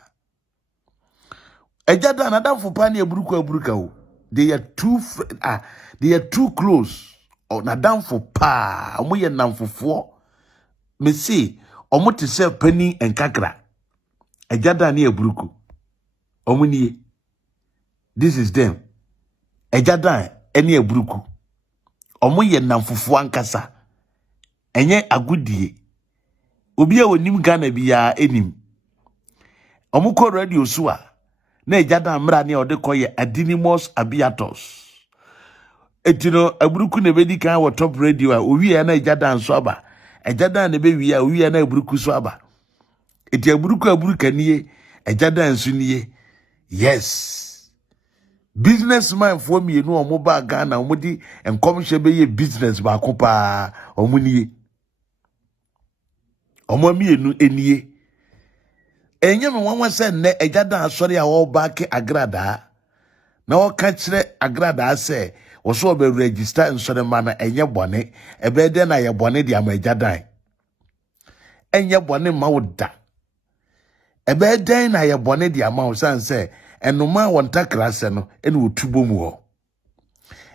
Agradaa na danfo pa na aburuka o. They are too close. O na danfo pa. Omo ye namfofo. Me say omo te se pani enkakra. Agradaa na aburuku. Omo nie. This is them. Agradaa eni aburuku. Omo ye namfofo ankasa. Enye agudie. Obi a wonim Ghana biya enim. Omo ko radio so a na Agradaa mra ne ode koye Adinimos Abiatos. Etino aburuku ne bedi kan wo top radio a owi ya na Agradaa nso aba. Agradaa ne be wi a owi ya na aburuku so aba. Eti aburuka niye Agradaa nso niye. Yes. Businessman for me no omo ba Ghana omo di enkomhye be ye business ba ko pa omo niye. Omo mienu eniye. Enye me wanwa se ne Agradaa asori a wo ba ke Agradaa. Na wo ka kire Agradaa se wo so be register nsore ma na enye bone ebe de na ye bone di ama Agradaa. Enye bone ma wo da. Ebe de na ye bone di ama wo san se and no man want takraseno and would tubo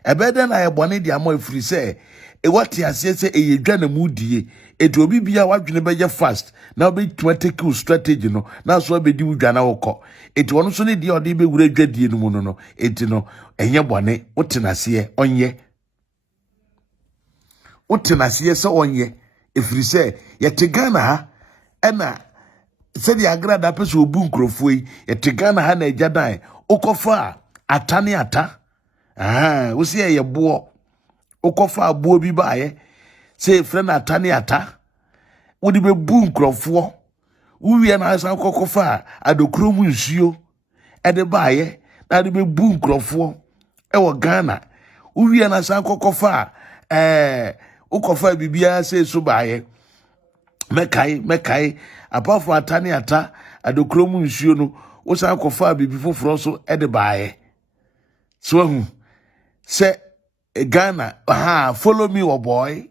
ebeden na yebone dia ma afiri se e wati ase se e yedwa na mudie e to obi bia wadwene beje fast na obi take strategy no na so obedi wudwa na wokọ e to ono so ne dia ode be wura dwadie no mu no enti no enye bone wotenase onye se onye efiri se yete Ghana ha ena se di Agradaa pese obu nkrofo yi yete Ghana ha na ejadan okofa atane ata we see a boy, Okofa boy be by, say friend atani ata, would be boom crop for. We and I saw Kokofa at the chrome shoe at the buyer, that be boom crop for. Ewa Ghana, we and I saw Kokofa, Okofa Bibia say so by Mekai, apart from atani ata at the chrome shoe no, was our Kofa before Frosso at the buyer. So, say Ghana, follow me, oh boy.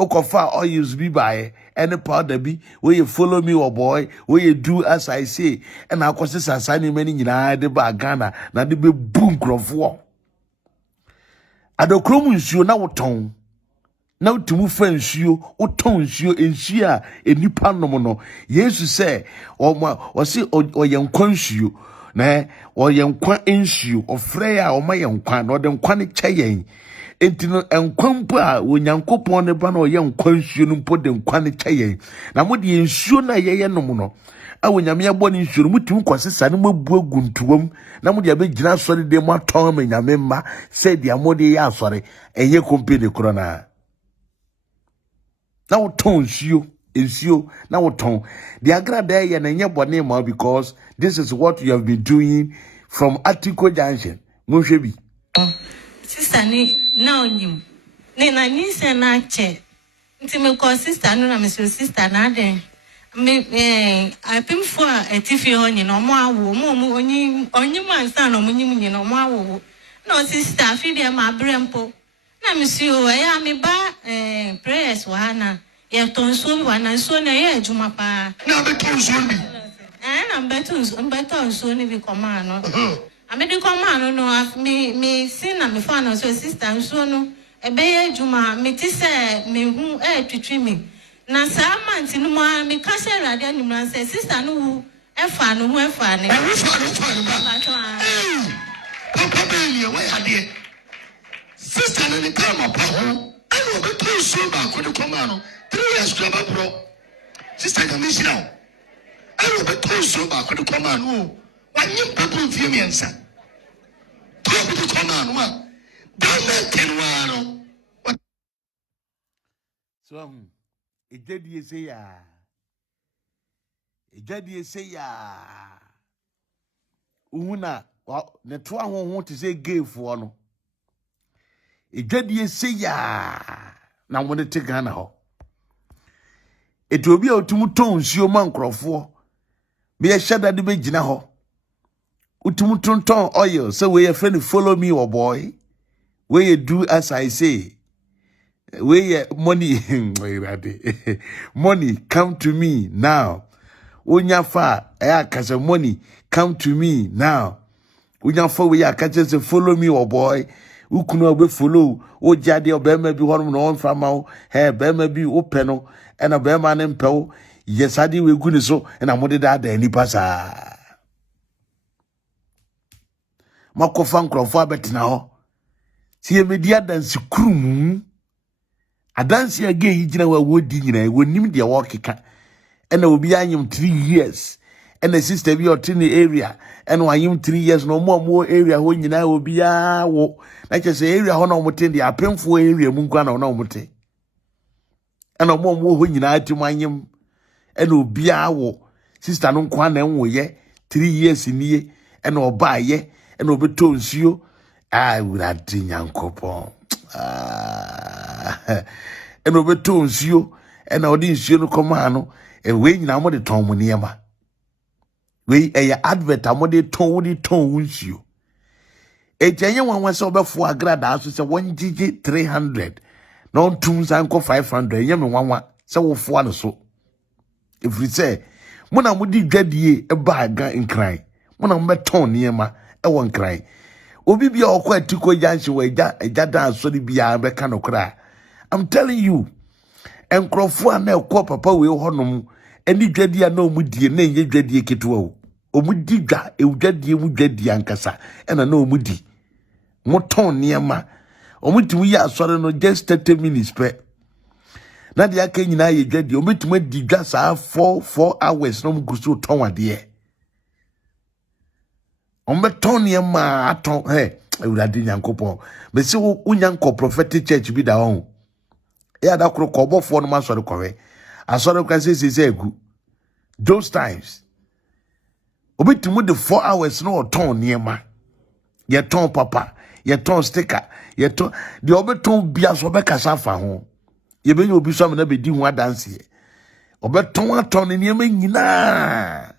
Okofa all use be by any powder be where you follow me, oh boy, where you do as I say, and I cause this assigning many in the Ghana, now the be boom crop war. At the chromos you now tongue. Now to move friends you, or tones you in sheer a new panomono. Yes, you say, or see, or young conscious. Na o yenkwa enhyu ofreya o mayenkwa no de nkwa ne kyeyen entino enkwampo a onyankopon ne ba na o yenkwa nhyu no mpo de nkwa ne kyeyen na mo de enhyu na yeye no no a onyame abo ne nhyu mutim kwasesa ne mabu aguntuwam na mo de abegina asore de mo aton ma nyame mma se de amode ya asore enye company korona na wo ton ensio na wo ton the Agradaa ye na nye bone ma because this is what you have been doing from Atiko Junction monhwe bi sister ni na onyim ne na ni se na che nti me ko sister no na me sister na den me apimfo a etifi ho nyi no mo awo mo onyim ansa no mo nyim nyi no mo awo no sister fi de ma brempo na me si o ya me ba prayers wa na ye ton so wa na so na ye adwuma pa na be ton so bi I'm so ni bi koma no ame di koma no me sin na me fa no so sister so no ebe ye adwuma me ti se me hu twitwi me na sa manti no ma me ka se rade anim na se sister no hu efa no hu efa ne papa be ye we ade sister no ni kama pa ho ano be ton so ba ko de koma no 3 years graba bro sister ga me shira I will be told so back with the command. When you people feel me answer, talk with the command. Don't let so, it did you say ya? It did you say ya? Una, well, the 2 want to say gay for no. It did you say ya? Now, when it take Ghana, it will be out to tones your man crop. Me a shada de be gina ho. Utumutonton oil, so we a friend follow me, oh boy. Where you do as I say. Where you money, money come to me now. Unya fa, catch money come to me now. Unya fa we catch say follow me, oh boy. Ukuno be follow. O jade o be maybe one no one from out. Hey, be maybe open and a be man impel. Yes, I did we good so, and I'm with that any passa. Mako fan croffa bet now. See a media dance crew. A dance again, you know, what would you would name the walkie cat, and I will be him 3 years, and the sister be out in the area, and why him 3 years no more area when you know will be like I say area on within the painful area Munkana or no mote. And no more when you know to my him. And obia wo sister no kwa na enwo ye 3 years ni and oba ye and obeto nsuo wurade nyankopon and obeto nsuo and odi nsuo no koma no e we nyina mo de ton mo niema we advert amode ton wo de ton nsuo e jenye wanwa se obefo Agradaa so se 1 gg 300 no tum san ko 500 nyame wanwa se wo fo no so if we say muna mudi dwadie eba aga nkran Mona mbeton niema e won kran. Obi bia okwa atiko janshi we eja dan sori bia be ka no kra. I'm telling you, enkrofo a na ekọ papa we honom eni dwadi a na omudie na enye dwadi ketewa o. Omudi dwa ewdwadie mu dwadi ankasa ena na omudi. Moton niema. Omutumi ya asore no just 30 minutes pe. Na dia ka nyina ye dwadi omutumi di dwa saa 4 hours no mgusu ton wade. Ombeton niema aton ewurade nyankopon. Me se wo unyanko prophetic church bi da hon. Ya da kro ko Obofour no masore kowe. Asore kwa se egu. Those times. Omutumi de 4 hours no ton niema. Ye ton papa, ye ton sticker, ye ton de obeton bia so be kasa fa ho. Ye be obi so me na be di ho adanse ye. Obeton aton ne niema nyina.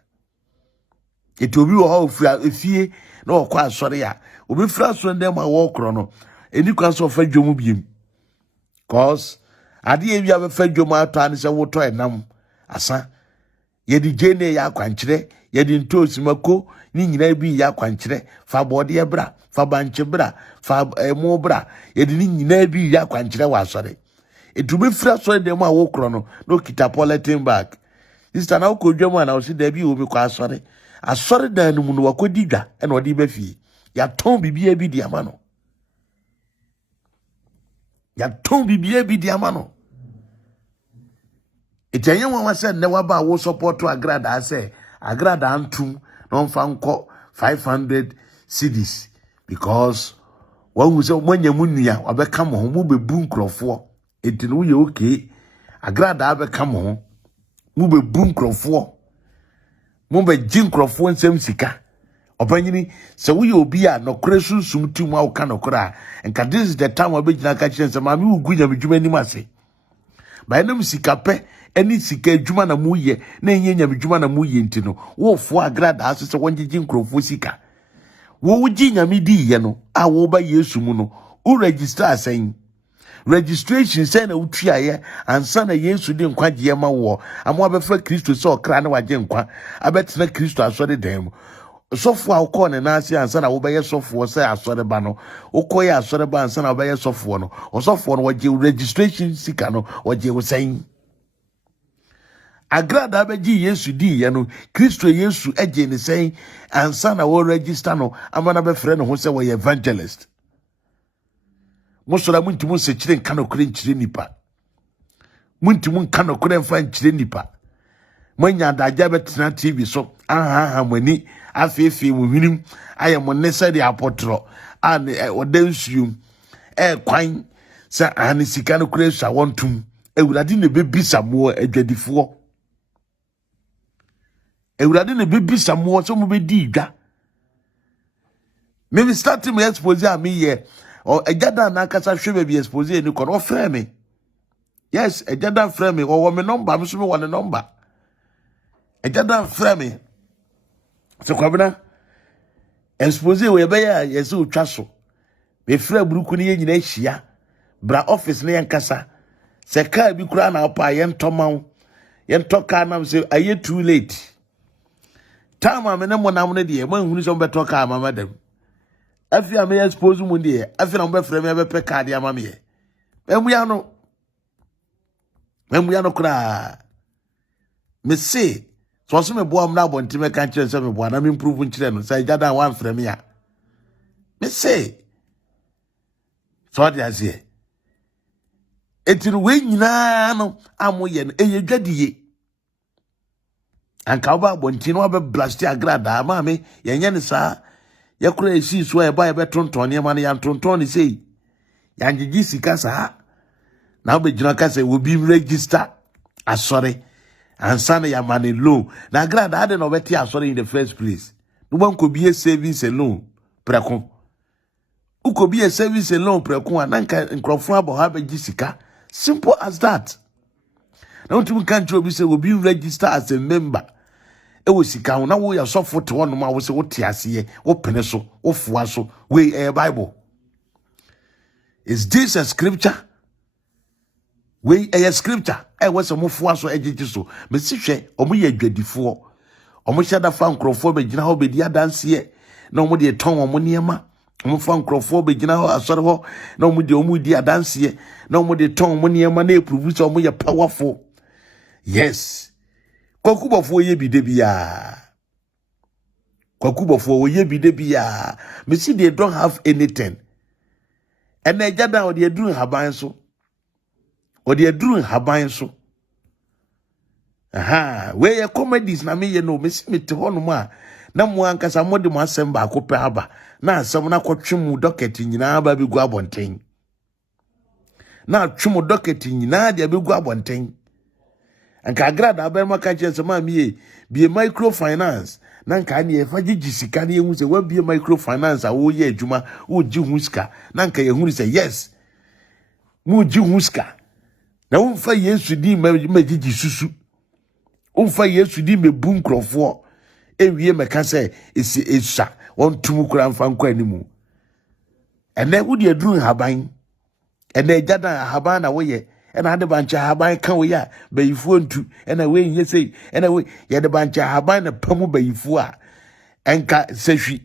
Eti obi wo ha ofura efie na okwa asore ya. Obi fra so ndem a wo kro no. Eni kwa so fa dwom biem. Cause ade e bia be fa dwom ato an se wo to enam asa. Ye di jene ya kwankyere, ye di ntosi mako ni nyina bi ya kwankyere, fa bode bra, fa banche bra, fa emo bra, ye di ni nyina bi ya kwankyere wa asore. Etubi fra so dem a wo kro no, no kita polythene bag. Sister na ko dwom na o si da bi o mi kwa asore. Asore dan no mu no wakodi dwa e na odi ba fie. Ya ton bibia bi di ama no. Ya ton bibia bi di ama no. Itenye won say ne waba wo support to Agradaa say Agradaa antum no mfa nko 500 cedis because when we say mwanya munua wabeka mo ho mu bebu nkrofo etinu ye okay Agradaa beka mo ho mu bebu nkrofo mu be jinkrofo nsem sika opanyini se wo ye obi a nokore sunsum ti mu awka nokora nka this is the time wabegina ka chense ma mi ugunya medwuma ni mase ba enam sika pe eni sika adwuma na mu ye na enye nya adwuma na mu ye ntino wo fo Agradaa so se wonjiji nkrofo sika wo wuji nyame di ye no a wo ba Yesu mu no u register asen registration say na utua ye ansa na Yesu di nkwaje ma wo amo abefa Kristo se okra na waje nkwa abetena Kristo asore dem sofo a ukọ ne na ase ansa na wo be ye sofo se asore ba no ukọ ye asore ba ansa na wo be ye sofo no osofo no waje registration sika no waje wo sen Agradaa beji Yesu di ye no Kristo Yesu eje ne sen ansa na wo register no amana be frɛ no ho se wo evangelist musora muntimu se kire nka no kire nkire nipa muntimu nka no kire mfa nkire nipa manya daja betena TV so aha mani afefe mu hwinim aye mo ne se de apotro an odansuum kwan sa an sika no kire sha wontum ewurade ne bebisa mo adwadifo ewurade ne bebisa mo so mo be di dwa me start me expose am here o ejada na akasa hwe be expose ni kono frɛ me yes ejada frɛ me o wo me number me so me wo ne number ejada frɛ me so kwabena expose we be ya yesi utwa so be frɛ buruku ne nyina hia bra office ne yankasa se ka bi kura na opa ye ntomaw ye ntoka na se aye too late time am ne mo nam ne de ma hunu so beto ka mama dem afi am expose mu de afi na mo be frɛ me be pe ka de ama me emuya no kura me say so me bo am na abonti me kan kire se me bo na me improve nkire no say jada wan frɛ me ya me say so de azie etiru we nyina no amoye no eye dwadiye anka oba abonti no be blast Agradaa ma me yenye ne sa yakura esi so e ba e betonton ne ma ne yantonton ne sei yanjiji sika sa na obejina ka se wo bi register asore ansa na ya mane loan na Agradaa de no beti asore in the first place no ban ko biye savings and loan preko uko biye savings and loan preko ananka nkrofo abo ha beji sika simple as that now to country obi say wo bi register as a member e wo sika na wo ya sofo to no ma wo say wo te ase wo pene so wo foa so we Bible is this a scripture we a scripture e wo say mo foa so ejiji so me si hwe omo ye adwadifo omo shada fa nkrofo be gina ho be dia danse na omo de ton omo niema omo fa nkrofo be gina ho asore ho na omo di adanse na omo de ton omo niema na eprove so omo ye powerful. Yes, Kwakubofo ye bi de bia. Kwakubofo ye bi de bia. Me see they don't have anything. And they jada or they doing haban so. Or they doing haban so. Aha, where your comedies na me ye no me see me te ho no ma. Na mo ankasa mo de mo asem ba ko pe aba. Na asem na kwatwe mu docket nyina ba bi gu abonten. Na twwe mu docket nyina de bi gu abonten. Anka Agradaa ba ma ka chense ma mi be microfinance na nka ne fa gigi sika ne hu se wa be microfinance a wo ye adwuma wo gi hu sika na nka ye hu se yes mu gi hu sika na wo fa Yesu di ma gigi susu wo fa Yesu di me bu nkrofo ewie meka se esi esha won tum kura mfa nkwa animu ene wo de aduru haban ene jada haban na wo ye ena ade bancha haban kan wo ya bayifu ntu ena we nye sei ena we ye de bancha haban na pamu bayifu a enka sehwi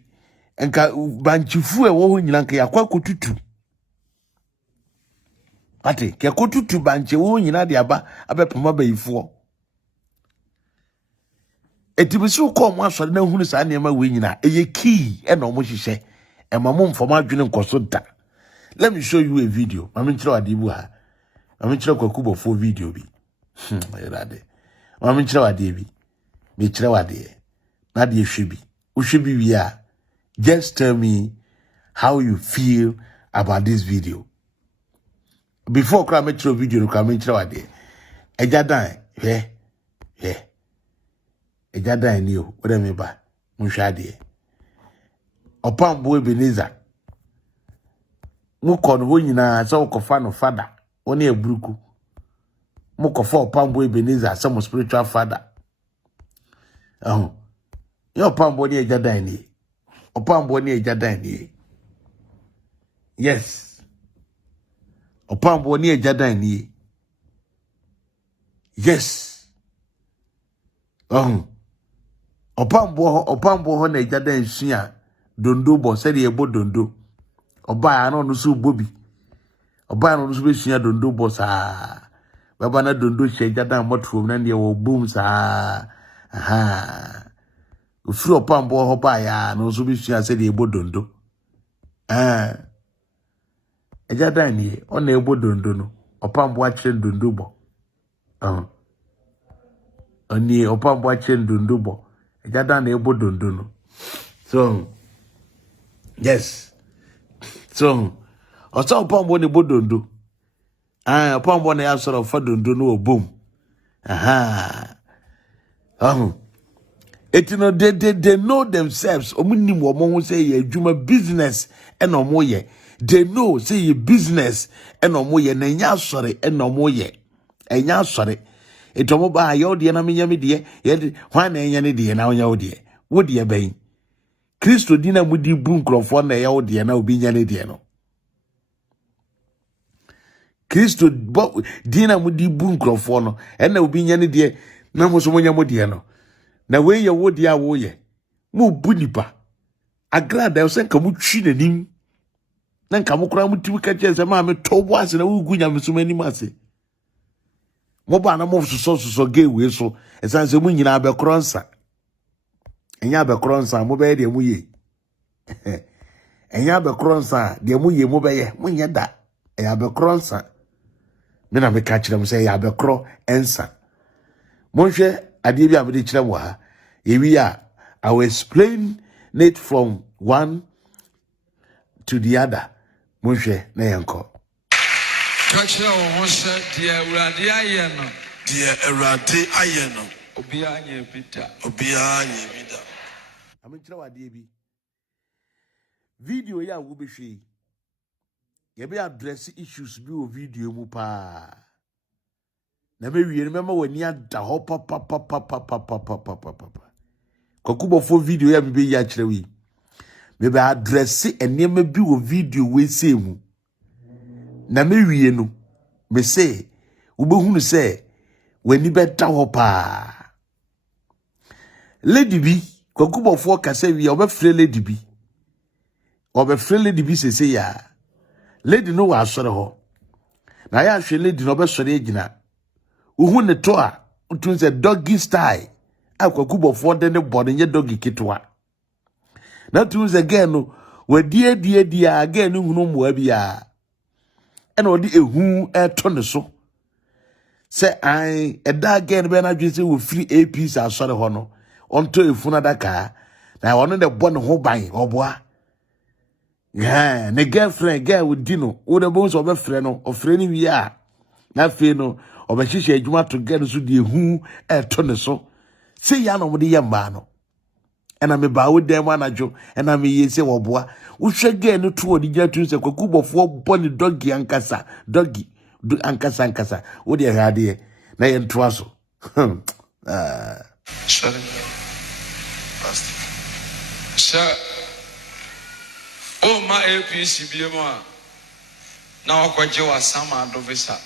enka banchifu e wo ho nyina nka yakwa kotutu ate ke kotutu banche wo nyina de aba abepama bayifu etibisu ko mo asore na hunu sa na ema we nyina eye key ena omo hihye ema mo mfoma adwene nkoso da. Let me show you a video. Mami nchira wadibu ha. Mami nchira Kwakubofo video bi. Erade. Mami nchira wadibi. Me nchira wadiye. Na de hwebi. Uhwebi wi a. Just tell me how you feel about this video. Before kra me nchira video kra me nchira wadiye. Ejadan he. Ejadan ni o. Ode me ba. Nhwa ade. Opambo Ebenezer. Muko no nyina se ukofa no father oni ebruku mukofa Opambo Ebenezer some spiritual father yo Opambo ni ejadan ni Opambo ni ejadan ni yes Opambo ni ejadan ni yes Opambo ho na ejadan sua dondo bo se de ebo dondo Oba ano no so bobi oba ano no so be sua dondo bossa baba na dondo shejadan motfom na ne wo boom sa aha ofri Opambo ho ba ya no so be sua se de ebo dondo ejadan ni o na ebo dondo no Opambo a kire dondo bo oni Opambo a kire dondo bo ejadan na ebo dondo no so yes. So, osa Opambo ne bodondo. Opambo na ya sort of dondo no boom. Aha. It no they know themselves. Omunim wo mo say ye adwuma business and omo ye. They know say ye business and omo ye na nya sore and omo ye. Enya sore. Etomo ba yo de na menya me de ye hwan na enya ne de na onya wo de. Wo de ben. Kristo dina mudi bu nkrofo na ya wo de na obi nya ne de no. Kristo dina mudi bu nkrofo no na obi nya ne de na mo so mo nya mo de no. Na we ye wo de a wo ye. Mo bu nipa. Agradaa se nka mo twi nanim. Na nka mo kura mo tiwi ka che se ma me tobo ase na wo gu nya me so mani ase. Mo ba na mo so ge we so. Esan se mo nyina be kronsa. Enya be kronsa mo be de mu ye. Enya be kronsa de mu ye mo be ye mo nya da. Eya be kronsa. Me na me ka kire mo se ya be kro ensa. Mo hwe ade bi a me de kire mo ha. Ewi a I will explain it from one to the other. Mo hwe na yenko. Kachira wo se de Awurade aye no. De Awurade aye no. Obi anye bida. Aminchira wade bi video ya wo behwe ye be address issues bi o video mu pa na me wiere mema wani ada ho papa Kwakubofo video ya be ya kire wi me be address enema bi o video we say mu na me wie no me say wo behunu say wani be da ho pa Lady B, Obofour kase wi obefre Lady B. Obefre Lady B sese ya. Lady no wa asore ho. Na ya hwe Lady no obesore agina. Uhu ne to a, utun se doggy style. Obofour de ne body nye doggy kitwa. Na tun se girl no, we die a girl no hunu mo bia. And odi ehu to ne so. Say I eda again be na dwese wo free APs asore ho no onto efuna daka na wono de bo ne ho ban oboa ne girlfriend girl with dino wo de bo so be frɛ no ofrɛ ni wi a na fe no obehihye adwuma to girl so de ehu to ne so say ya no mo de yamba no ena me ba wo dem anadwo ena me yese wo boa wo hwɛ girl no to odi gya tun se Obofour bo ne doggy ankasa doggy ankasa wo de hade na ye ntoa so sorry pastor sir my APC biemo na wakwaje wa sama adovisa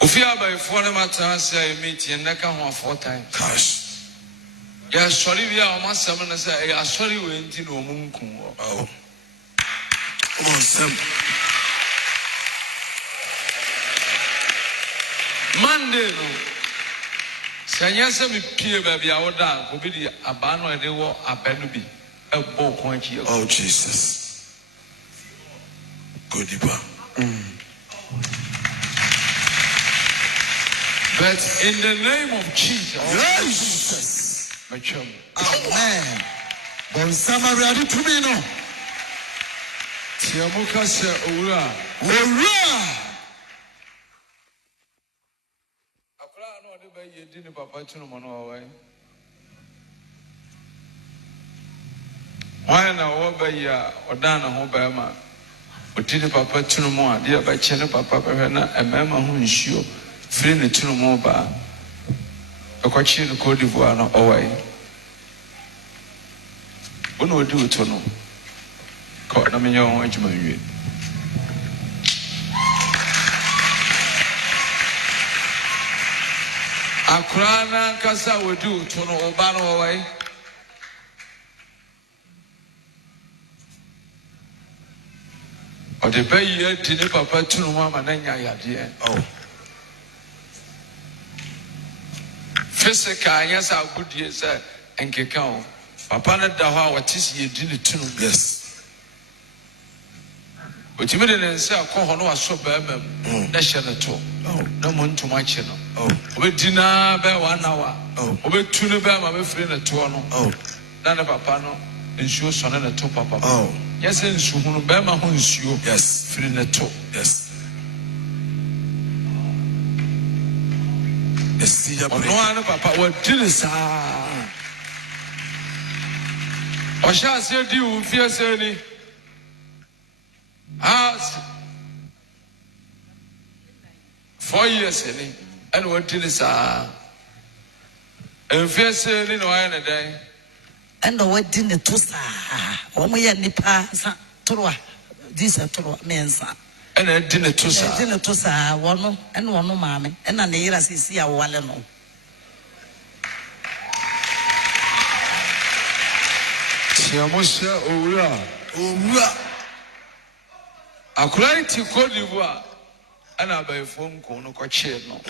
ofia by for na matanse meeting na ka ho 4 times gosh ya sorry we are ma sam na say ya sorry we nti no munku oh come on Sam Monday no sanyasa mi pie ba bia woda ko bi di aba no ede wo abanu bi e bo kon chi oh Jesus good iba but in the name of Jesus amen bon samariadi to me no tiamuka se owura ye dini papa tunu mono awai why na wo ba ya odana ho ba ma odini papa tunu mo ade ba chene papa ba na emema ho nsuo firi ne tunu mo ba ekwachi ne Côte d'Ivoire no awai ono odi uto no ko na menyo ho adwuma nwie Akrana kasa wodu to no oba no wai o de bayi dini papa tunu mama na nya yade oh physical yes agudie say enkeka o papa na da ho a watisi ye dini tunu yes o timide ne nse akọ no aso ba mam na hye ne to na mo ntoma che no obedina be 1 hour obetunu be ma be free ne to no na ne papa no nsuo so ne to papa yes nsuo hunu be ma ho nsuo yes free ne to yes esia bre no ane papa wa dini sa o sha se di u fie se ni as 4 years ni and what did this and first ni no I na dai and what did the tosa o mo ya nipa sa torwa this torwa mensa and I didn't tosa wono and wono mame and na yira sisi ya wale no Tiamusha owura akulai ti Côte d'Ivoire ana by phone ko no kwache no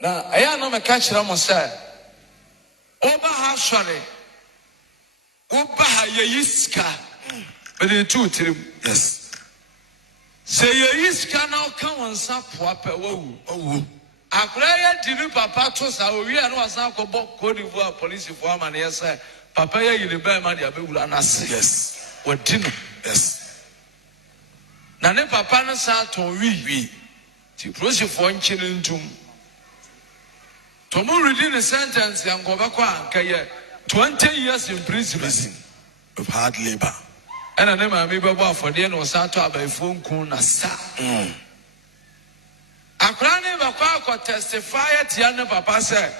na aya no me ka kira mo say oba ha sore oba ha yeyiska but the two three yes say yeyiska na ka wonsa poa pa wawu akulai dinu papa to sa owi na wasa ko bo Côte d'Ivoire police for am na say papa ya yiri ba ma dia be wura na yes wadino yes na ne papa no sa ton wi ti police for nchine ntum to mo reading the sentence and go back and kay 20 years in prison of hard labor and na ma me babo afode no sa to abai phone kun na sa akra ne ba kwa testify tia ne papa say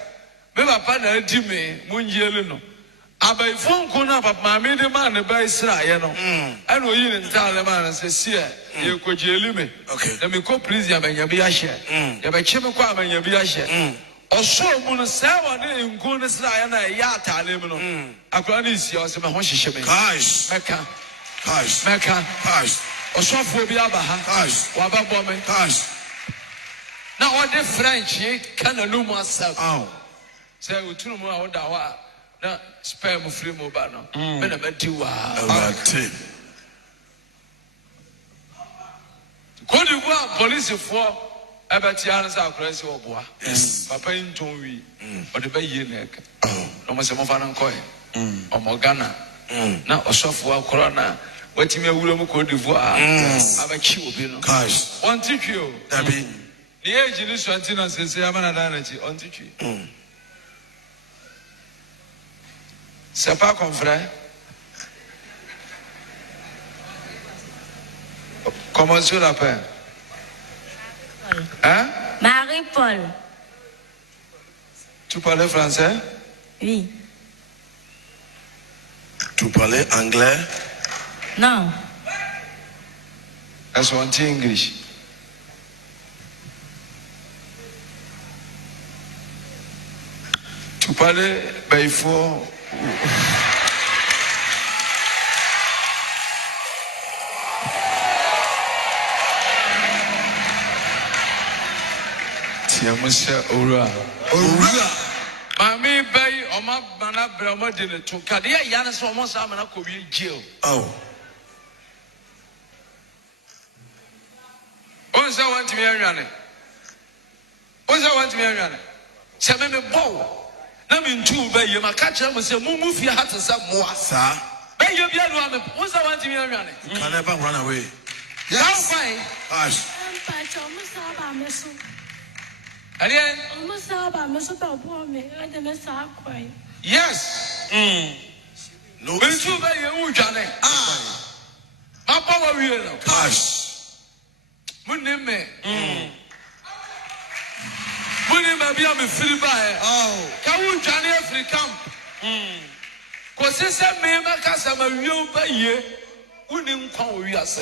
me papa na adi me munyielu no Abai phone kuna papa mami de man ne ba Israel no. And we in tell man say see you ko jeli me. Okay. Let me go please ya benya bi ahye. Ya be cheme kwa benya bi ahye. Oso mu no say won ne nko ne Israel na ya atale mu no. Akwa ne isi o se me ho hyehye me. Guys. Meka. Oso fo bi aba ha. Wa ba bo me. Now all the French can no more self. Say we tunu mu a oda wa na spare mu free mu ba no. Me na menti wa. Ko di wa police for abati an sa akura se oboa. Papa nton wi. O de ba yie na eka. No mo se mo fa na nko e. O mo Ghana. Na osofo akura na watimi awura mu ko di wa. Abachi obi no. Guys. On titwi o. Dabi. The age is 20 and says, I'm an analogy on the tree. C'est pas comme frère. Comment tu l'appelles? Hein? Marie-Paul. Tu parlais français? Oui. Tu parlais anglais? Non. Est-ce qu'on dit English? Tu parlais, ben il faut. Tiens, monsieur Oura. Mami bay, oma bana brama de ne to. Kadia yana so mo sa mana ko wi jail. On say want me anwane. On say want me anwane. Se me bow. Na me ntu ba ye maka kire mo se mu fi ha te se moa Sir. ba ye bia no am wo sa want me anwane. You can never run away. Yes. Gosh. Yes. No. Ntu ba ye wu dwane. Ma ba wa wie no. Gosh. Munime. Munime bia me firi ba e. Ka wu dwane afri camp. Ko se me ma ka sa ma wie ba ye. Uni nkwa wo wi ase.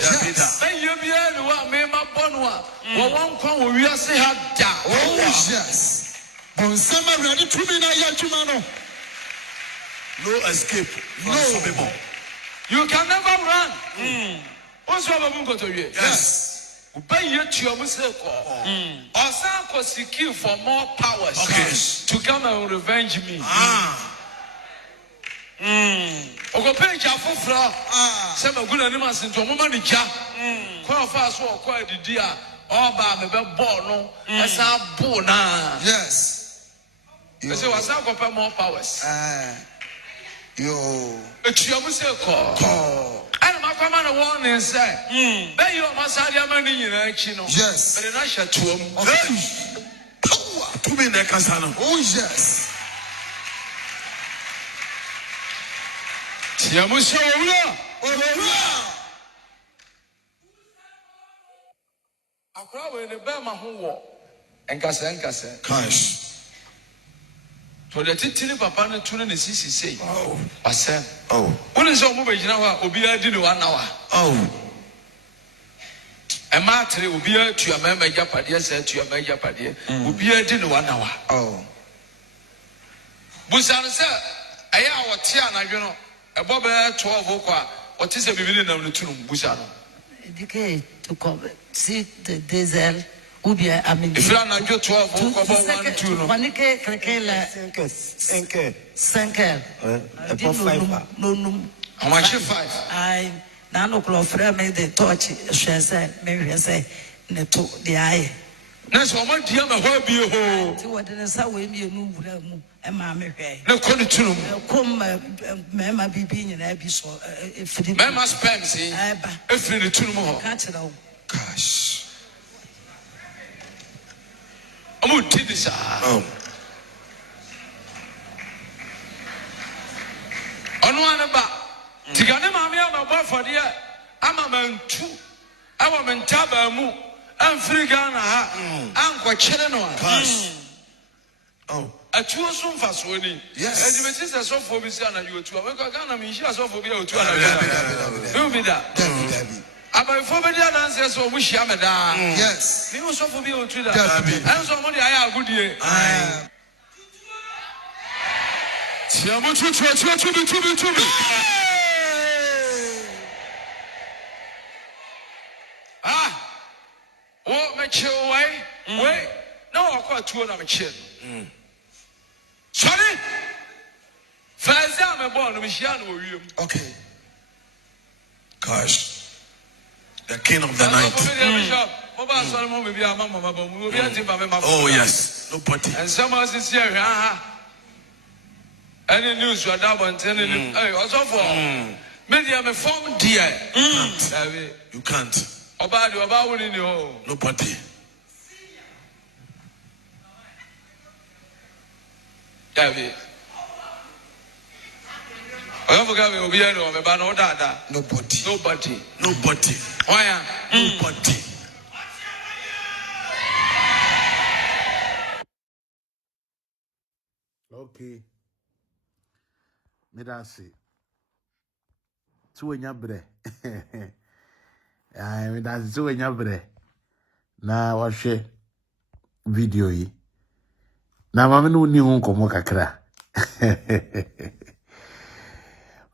Ba ye bia ni wa me ma bonu a. Wo won nkwa wo wi ase ha da. Oh yes. On sama ready to me na ya chuma no. No escape. No. You can never run. What's your babu to you? Yes. Ba ye tuo mu se ko. Osan ko seek for more powers. Okay. To come and revenge me. Ogope ja foforo. Se maguna ni masinto mo ma ni ja. Ko fa so ko adidi a oba me be ball no. Esa bo na. Yes. You say wasan ko pay more powers. Yo. Etuamu se ko. And my command warning say, "Be you masadia mani nyina achi no." Yes. But na hia tuom. Power. To me na kasano. Oh yes. Tiamu se owura. Akra we ne be ma ho wo. Enkasa. Gosh. To the titiri papa no tunu ne sisi sei. Asem. Woni se omo be gina ho a obi adi ne 1 hour. E ma tere obi atua ma japade se atua ma japade. Obi adi ne 1 hour. Busan se aya a wote anadwe no e bo be 12 ko a wote se bibili nam ne tunu busa no. Dike to come see the diesel ou bien amin. If you are not 12 ko bo 1 2 no. Wanike krekela 5 heures. Pour 5. No. How much 5? I na no klo fra me the torch hwese me hwese ne to the eye. Na so ma dia ma ho bie ho. Ti wode ne sa we mi enu wura mu e ma me hwe. Na ko ne tunu. Kom me ma bibi nyina bi so efiri. Me ma spend say. Eba. Efiri ne tunu mo ho. Ka kira wo. Gosh. Amu tidisa. Onu anaba. Tigane ma me ama boy for there. Ama mantu. Awa mentaba mu. Amfiri Ghana ha. Anko kire no. Gosh. Oh. A two so fast winning. Yes. And you see the so for Bissana, you two. I'm going to share so for you two. Do me that. About 4 million answers for which Yamada. Yes. You so for you two. And somebody I have good year. To me. Oh, my chill way. Wait. No, I quite 2 on my chin. Sorry? First time I'm born, Michiano. Okay. Gosh. The king of the night. Oh, yes. Nobody. And someone is here. Any news you are down on telling you. Hey, also for maybe I'm a form dear. You can't. About winning you. Nobody. David. I forgot me be any of about no dada. Nobody. Why? Nobody. Okay. Manasseh. Tuwe nyabre. Manasseh tuwe nyabre. Na washe video yi. Na mame no ni ho nkomo kakra.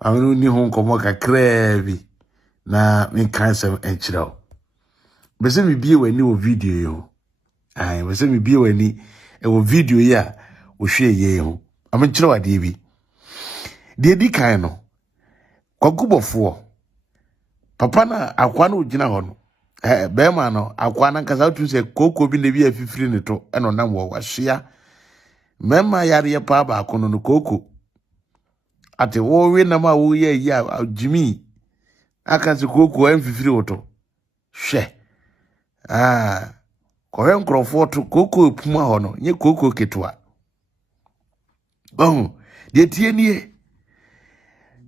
Mame no ni ho nkomo kakra bi. Na me kan sem enchiraw. Bese mi bie wani wo video yi ho. Bese mi bie wani wo video yi a wo hwe ye ho. Ame nchiraw ade bi. Dēad kan no. Obofour. Papa na akwa na ogina ho no. Bema no akwa na nkasa otu se koko bi na bi afifiri ne to eno nam wo wahia. Mema yare pa ba kono no koko. Ate wo we na ma wo ye ya Jimmy. Aka se koko amfifiri woto. Hwe. Kohe nkrofo to koko puma ho no, nye koko ketwa. De tie nie.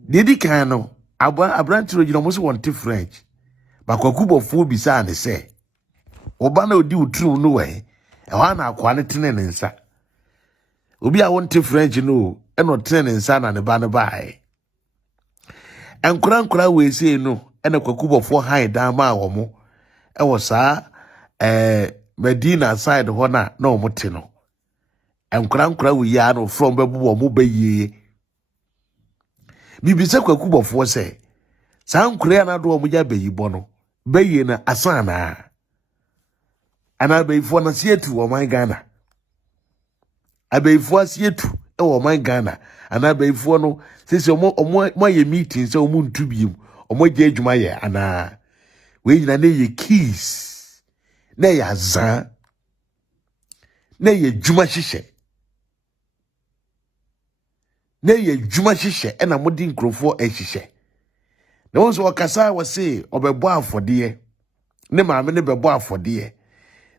Dēad kan no abrantiro gina mo se wonte French. Ba Obofour bisa ne se. Oba na odi utru no we. E wa na akwa ne tene ne nsa. Obi a wonte French no, e no tene ne nsa na ne ba ne bae. Enkura we se no, e na Obofour han dan ma wo mo. E wo sa Medina side ho na o mo te no. Enkura we ya no from bebu wo mo baye. Bibi se Obofour se sa nkura na do wo ja bayi bo no. Baye na asana. Ana bayifo na sietu wo man Ghana. Abayifo asietu e wo man Ghana. Ana bayifo no sese omo ye meeting se omo ntubiem. Omo je adwuma ye ana. We nyina na ye keys. Na ye azan. Na ye dwuma hihye. Na ye dwuma hihye e na modi nkrofo ehihye. Na wonso wakasa wase obebo afode. Ne maame ne bebo afode.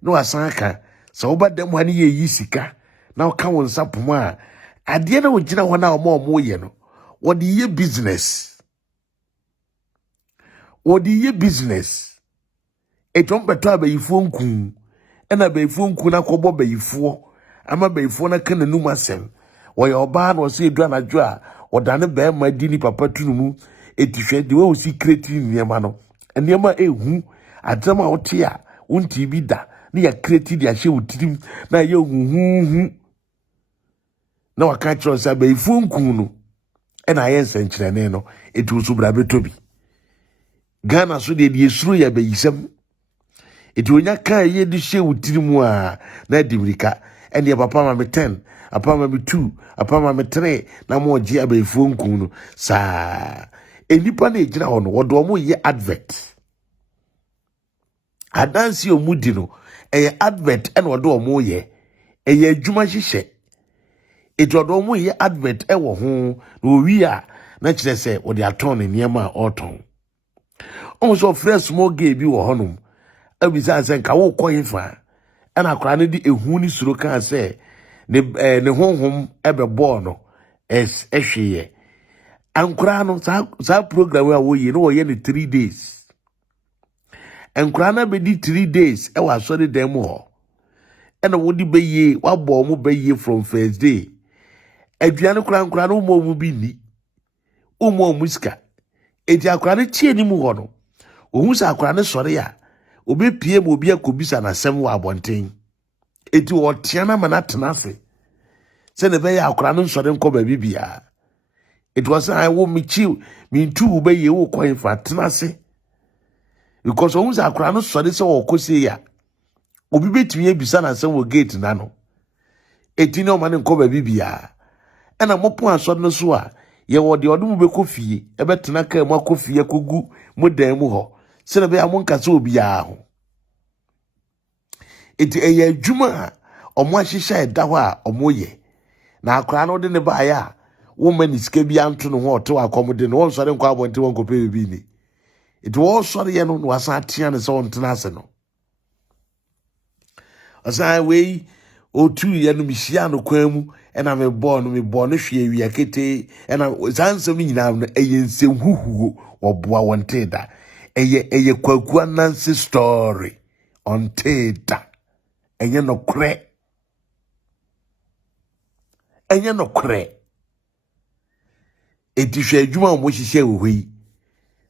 No asanka so obadam ha ne ye yisika na oka won sapom a ade na ogina ho na omo ye no wodi ye business etom beto abayifo nkun ena abayifo nkun na kobo bayifo ama bayifo na kana num asem wo ye oba na o se edu anadwo a odane be ma di ni papa tunumu etihwe de wo secret niema no niema ehu adama wote a wonti bi da na ya create dia hye utirim na ye huhuhu na waka tro sa be ifunkun no e na ye nsenkyerene no etu so bra betobi Ghana so de esuru ya be yisem etu onya kan ye de hye utirim a na dimirika ene ya papa ma me 10 papa ma me 2 papa ma me 3 na mo je abe ifunkun no sa enipa na ejira ho no wodo mo ye advert adansi omudi no eye advert en wodo omo ye eye adwuma hihye ejodo omo ye advert e wo ho na owi a na kire se wo de aton ne niam a oton omo so fresh small gay bi wo honum abisa se nka wo koyifa ana akra ne di ehu ni suro kan se ne honhom ebe ball no es ehweye ankra no sa program a wo ye no wo ye ne 3 days enkura na be di 3 days e wa sori dem ho ena wodi beye wabo mu beye from first day aduane kura no mo mu bi ni umo muska eti akura ne tie ni mu ho no ohun sa akura ne sore ya obi pie mo obi akobisa na sem wa abonten eti wo tiana mana tenase se ne beye akura no sore nko ba bibia it was I wo me chill me ntu beye wo kwan fa tenase because ohun sa akura no sore se wo kose ya obi betumi ebisa na sem wo gate na no eti ne o mane nko ba bibia ena mopo asode no so a ye wo de odum be kofie e betena ka mu akofie kogu mu dan mu ho se ne be amonka se obi a ho eti eye adwuma omo ahihya eda ho a omo ye na akora no de ne ba ya wo mani sika bi anto no ho to akomode no won sore nkwa abonte won kope bi ni eti wo sore ye no wasa atia ne se won tena ase no asa we otu ye no mihia no kwamu ena me born no hwe wi akete ena zansem nyina no eyense huhuo oboa wonte da eye kwakua nancy story on teta enye no kre eti hwe adwuma mo hihye wohoi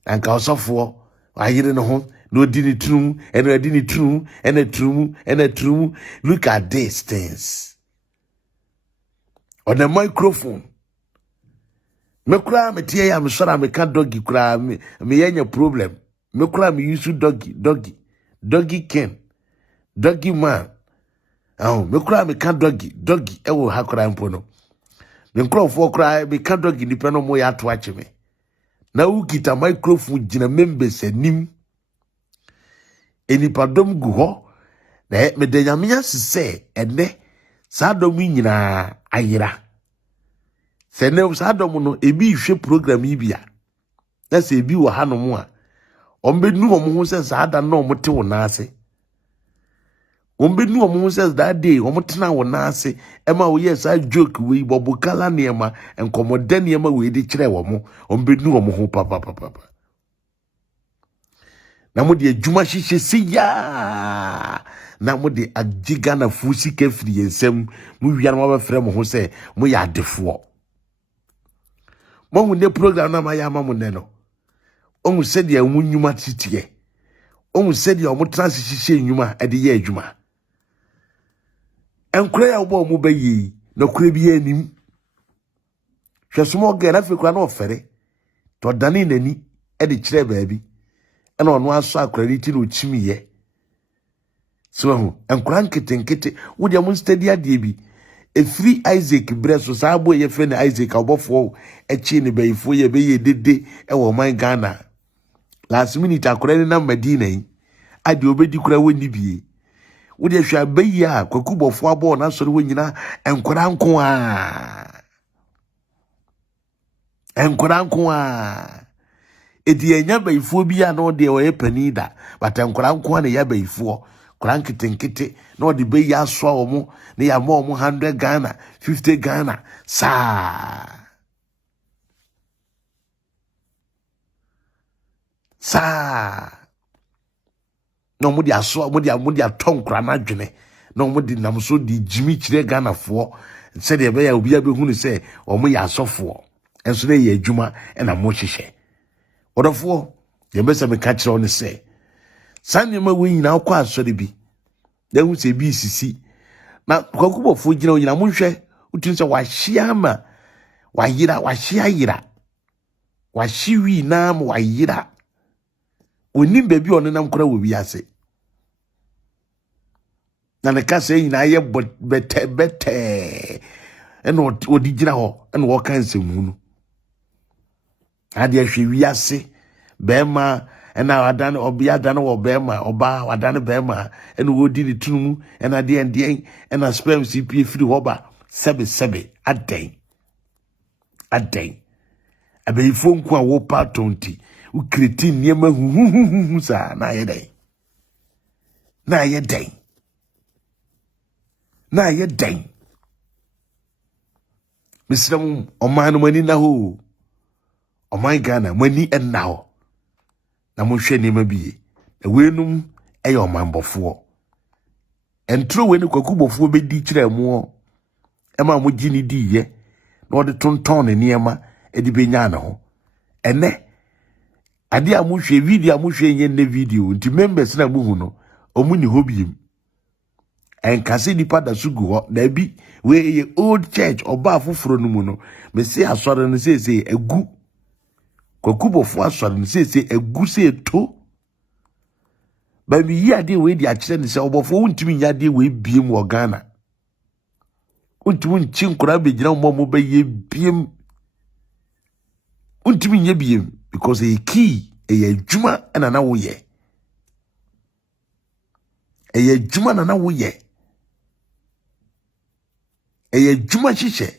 anka osofo ayire no ho no di ni trum ena di ni trum ena trum look at these things on the microphone me kura me tie ya me sora me ka doggy kura me yenya problem me kura me use doggy ken doggy man me kura me ka doggy e wo ha kura mpo no me kura fo kura me ka doggy ni pe no mo ya to ache me na u kita microphone gina members anim enipadom gu ho na me de nyamenya sese ene sa dom nyina ayira se ne sa dom no ebi hwe program yi bia na se ebi wo hanom a ombenu omo ho se sa da na omo te wo na ase ombenu omo ho se that day omo tena wo na ase ema wo yes I joke we bobukala niema enkomode niema we di kire wo mo ombenu omo ho papa na mo de adwuma hihye siya na mo de agiga na fusi kefri ensem mo wia na mo ba frɛ mo ho sɛ mo ya defo mo hu ne program na ma ya ma mo ne no o mu sɛ de amu nnwuma titie o mu sɛ de o mo trans hihye nnwuma e de ye adwuma enkura ya wo mo ba yi na kura bi anim hwɛ so mo ga na fe kura na ofere to dane nani e de kire baabi ena ono aso akrariti no chimiye so hu enkura nketenkete wo de mo study ade bi efri Isaac breso sabo ye fe ne Isaac Obofour echi ne bayifo ye be ye dede e wo man Ghana last minute akrari na Madina yi ade obedi kura woni bie wo de hwa bayi a kwakubofo abo na sori wonyina enkura nko a edi enya bayifo bi a no de oye panida but enkura nko na ya bayifo kura nkete no de be ya so omo ne ya mo 100 Ghana 50 Ghana sa no mo de aso mo de aton kura na dwene no mo de nam so di jimi kire Ghana fo se de be ya obi abehunu se omo ya asofo enso ne ya adwuma na mo hihye odofo ye bese me ka kire on se sanema we nyina kwa asore bi da hu se bi sisi na kwakubofo gina nyina mo hwɛ utin se wahia ma wahia wahiwi na ma wayira oni bebi onenam kora wo biase na ne ka se nyina ye bete eno odi gina ho eno wo kan se mu no ade ahwe wiase bema ena adan obi adan wo bema oba adan bema eno wodi ni tunumu ena de ndien ena sperm cp firi hoba sebe aden abeyifo nko a wo patonti ukreti niema hu sa na ye den misram oman mani na ho oman Ghana mani enna ho na mo hwe niema bie na wenum eye oman bofo and throw when Obofour be di chire mo ema mo gini di ye na ode tonton ne niema e di benya na ho ene ade amuhwe video amuhwe nye ne video nti members na muhu no omuni hobiem en kase nipa da sugu ho na bi we ye old church oba afoforo no mu no me se asore no se egu Obofour asore no se egu se to ba mi yi ade we di akire ne se Obofour untimi nya ade we biem wo Ghana untimi chinkura be gina mo be ye biem untimi nya biem because a key a juma and na wo ye a juma na wo ye a juma shishe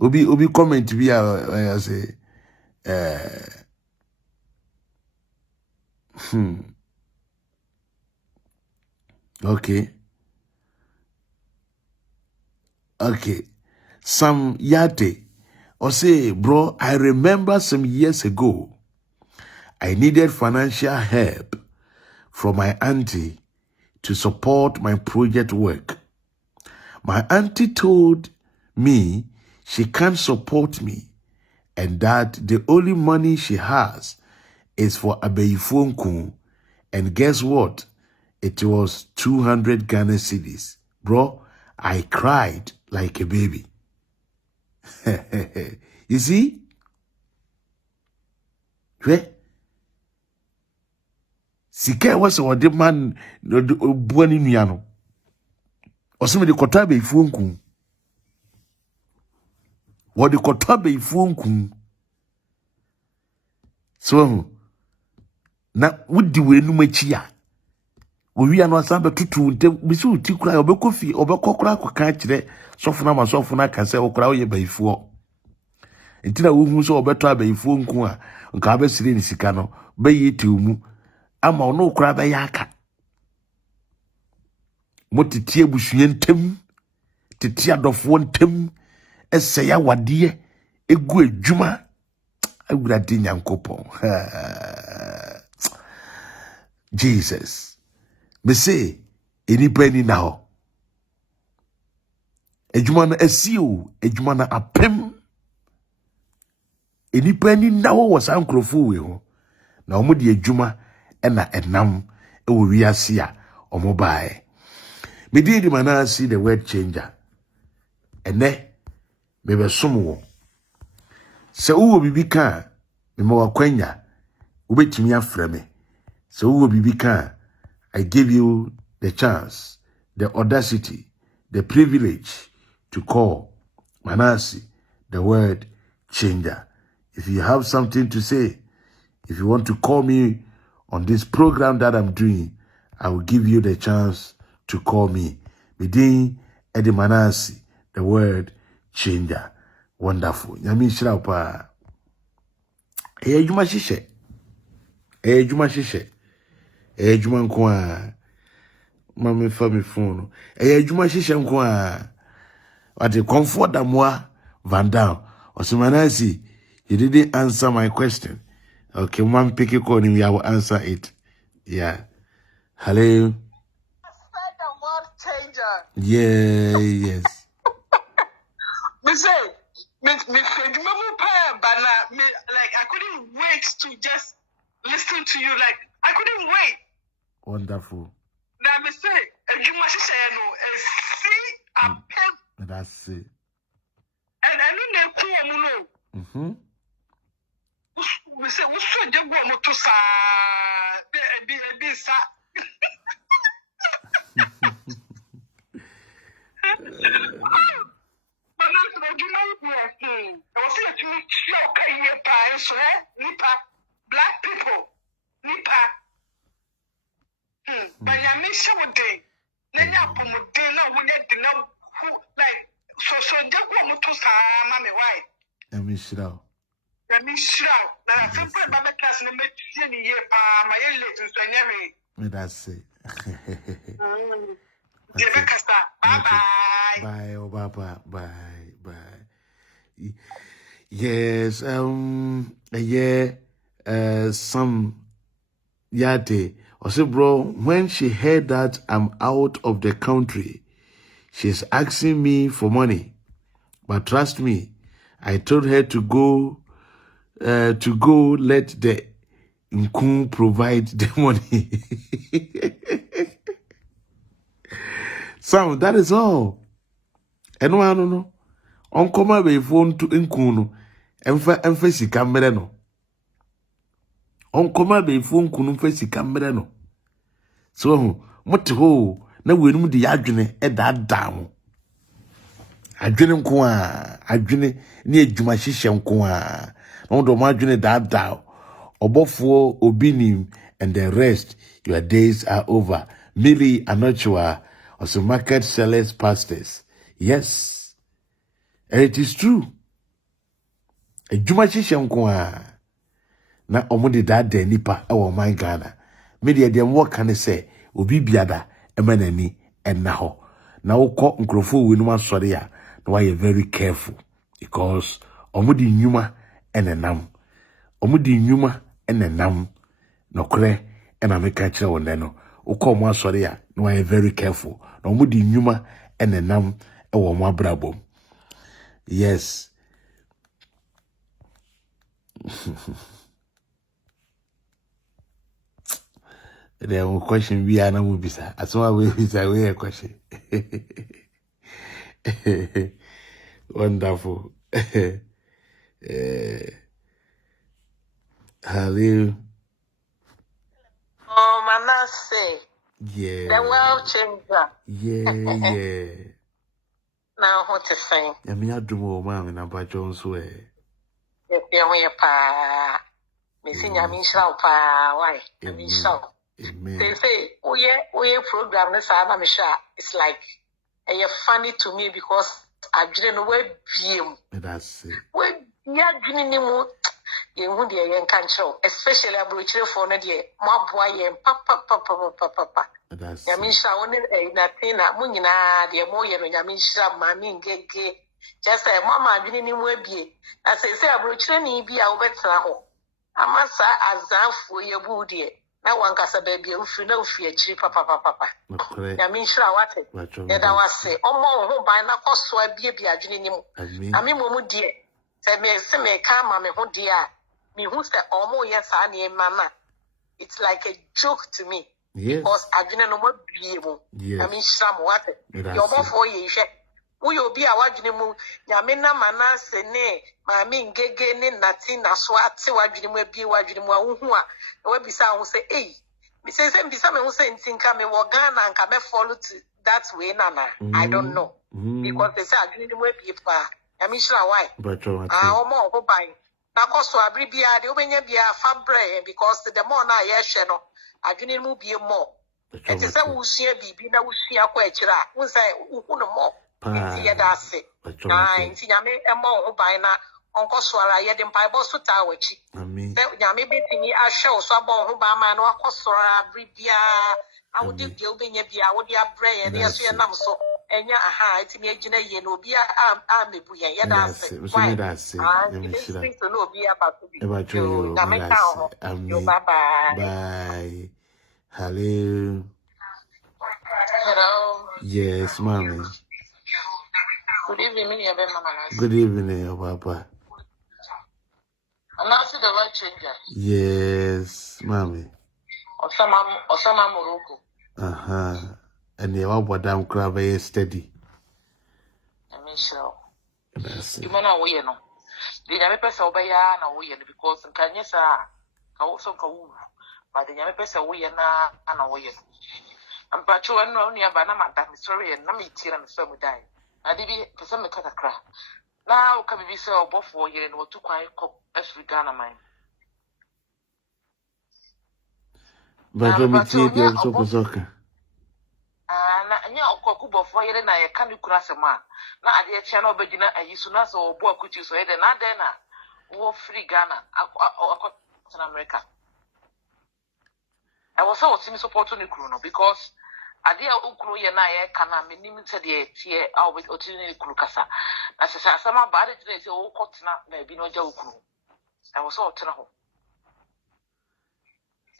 obi comment bi I say okay Some Yate or say, bro, I remember some years ago I needed financial help from my auntie to support my project work. My auntie told me she can't support me and that the only money she has is for Obofour, and guess what? It was 200 Ghana cedis. Bro, I cried like a baby. You see? Sika was what the man buani niano. Osime de kota Obofour. What the kota Obofour. So na wudi we nu machia. We are not sample tutu bisu ti kura obekọ fi obekọ kura kwaka kire sofuna ma sofuna ka se okura oye Obofour ntina wo hu so obeto Obofour nku a nka abesire ni sika no be yete mu ama ono okura be yaka motiti abusue ntem titi adofo ntem ese ya wade egu adwuma Agradaa nyankopon Jesus me say enipa ni na ho ejuma na asio ejuma na apem enipa ni na ho wasa nkrofo we ho na omo de ejuma na enam e wo wiase a omo bae me di Manasseh the word changer ene me be somo se uwo bibi ka me ma wakwanya ubetimi afra me se uwo bibi ka I give you the chance, the audacity, the privilege to call Manasseh the word changer. If you have something to say, if you want to call me on this program that I'm doing, I will give you the chance to call me. Within Eddie Manasseh, the word changer. Wonderful. Yami Shraupa. Juma Shishe. Juma Shishe. Juma nkwa mama fa me phone juma shisha nkwa what the comfort moi Van Down Manasseh, you didn't answer my question. Okay, one pick a call and I will answer it. Yeah. Hello. The word changer. Yeah, yes. Me say me like I couldn't wait to just listen to you. Like I couldn't wait. Wonderful. Now me say, you must say no. See, that's it. And I know they call me no. We say we should just go to sa be sa. But now you know what? I was saying to me, okay, black people, nipa. But I miss you with day. Then I put my dinner when they didn't know who, like, so just go to Mammy, why? Let me sit out. Let me shout. Now I think put my class in the machine here, my latest to every. That's it. Bye. Bye, oh, bye, bye. Yes, yeah, some Yate. I said, bro, when she heard that I'm out of the country, she's asking me for money. But trust me, I told her to go let the Nkun provide the money. So that is all. And no, I don't know. Uncle my be phone to Nkun. Emfa sika mbere no. Uncle my be phone kunu emfa sika mbere no. So mote ho na wenum de adwene e da down. Adwene nko a adwene ne adwuma hihye nko a no do ma adwene da down. Obofour Obinim and the rest, your days are over. Millie Anochua, also market sellers, pastors. Yes, and it is true. A Jumachi Shankwa. Na omudi da de nipa ewo man Ghana. Media dem what can I say? Obi biada emanani and naho. Na woko nkrofo winuma sori a na why very careful because omudi nyuma enenam. Omudi nyuma enenam nokre ena meka kire won no. Woko mo asori a na why very careful. Na omudi nyuma enenam ewo mo abrabom. Yes. There will question we are no bisa. As one way bisa we a question. Wonderful. Hello. Oh, Manasseh. Yeah. The world changer. Yeah. Now, what to say? Ya mi adumo ma me na ba Jones we. Yes, we pa. Me see nyami shao pa. Why? Nyami shao. They say, oh yeah, program this I'm sure it's like funny to me because I didn't know where BM. That's it. Where yeah, didn't know you would be show, especially a brochure for no dear, my boy and papa. That's Yamisha only a Natina, Munina, the more Yamisha, mammy, gay. Just say, Mamma, didn't know be. As I say, a brochure need be our better. I must say, as for your booty. Na wankasa baby ufi na ufi echi papa ya mi nhira wate ya da wase omo ho ban na koso abie adwene nim ami momu die se me ka ma me ho die a me hu se omo ye sa na mama it's like a joke to me because adwene no mo bie mu ami nhira mo wate yo Obofour ye hwe wo yo bi a wadwene mu nyame na Manasseh ne maami ngege ne nati na so ate wadwene mu abi wadwene mu ahu a we bisa hu say me say bisa me hu say ntinka me wo Ghana nka me follow to that way nana I don't know because they say adwene mu abi pa nyame hira why omo ho ban na koso abri bia de obenya bia fabre because the more na ye hwe no adwene mu bie more it is a wusua bibi na wusua kwa akira hu say hu no more nti ye da se nti nyame emo ho ban na onko soara ye de mpai bo so ta wachi amen nyame betimi ahwe so abo ho ban ma na akosora bribia awode de obenya bia awode abre ye ne so ye nam so enya aha etimi agina ye no obi a mebu ye ye da se me da se nyame shira so no obi aba to bi nyame ka ho amen bye hello yes mommy. Good evening, Manasseh. Good evening, Papa. Manasseh, the world changer. Yes, mommy. Osama Morocco. And you are what I'm crying steady. I mean, sure. You know, we know. The young person obey na we because Kanyesa, also Kawu, but the young person we na and we. I'm patrolling only about Namata, sorry, and Namiti and so die. I did be some catacra. Now can be so Obofour and what to quiet cop as Ghana mine. But let me see the soccer. Obofour and I can't cross a man. Now I dear channel begin a Yisunas or Boa Kuchi so then not then war free Ghana or America. I was also supporting the crew because adia ukru ye na ye kana me nim se de tie a we otini kru kasa na se sama ba de tire se wo kotena na bi no ja ukru I was all tena ho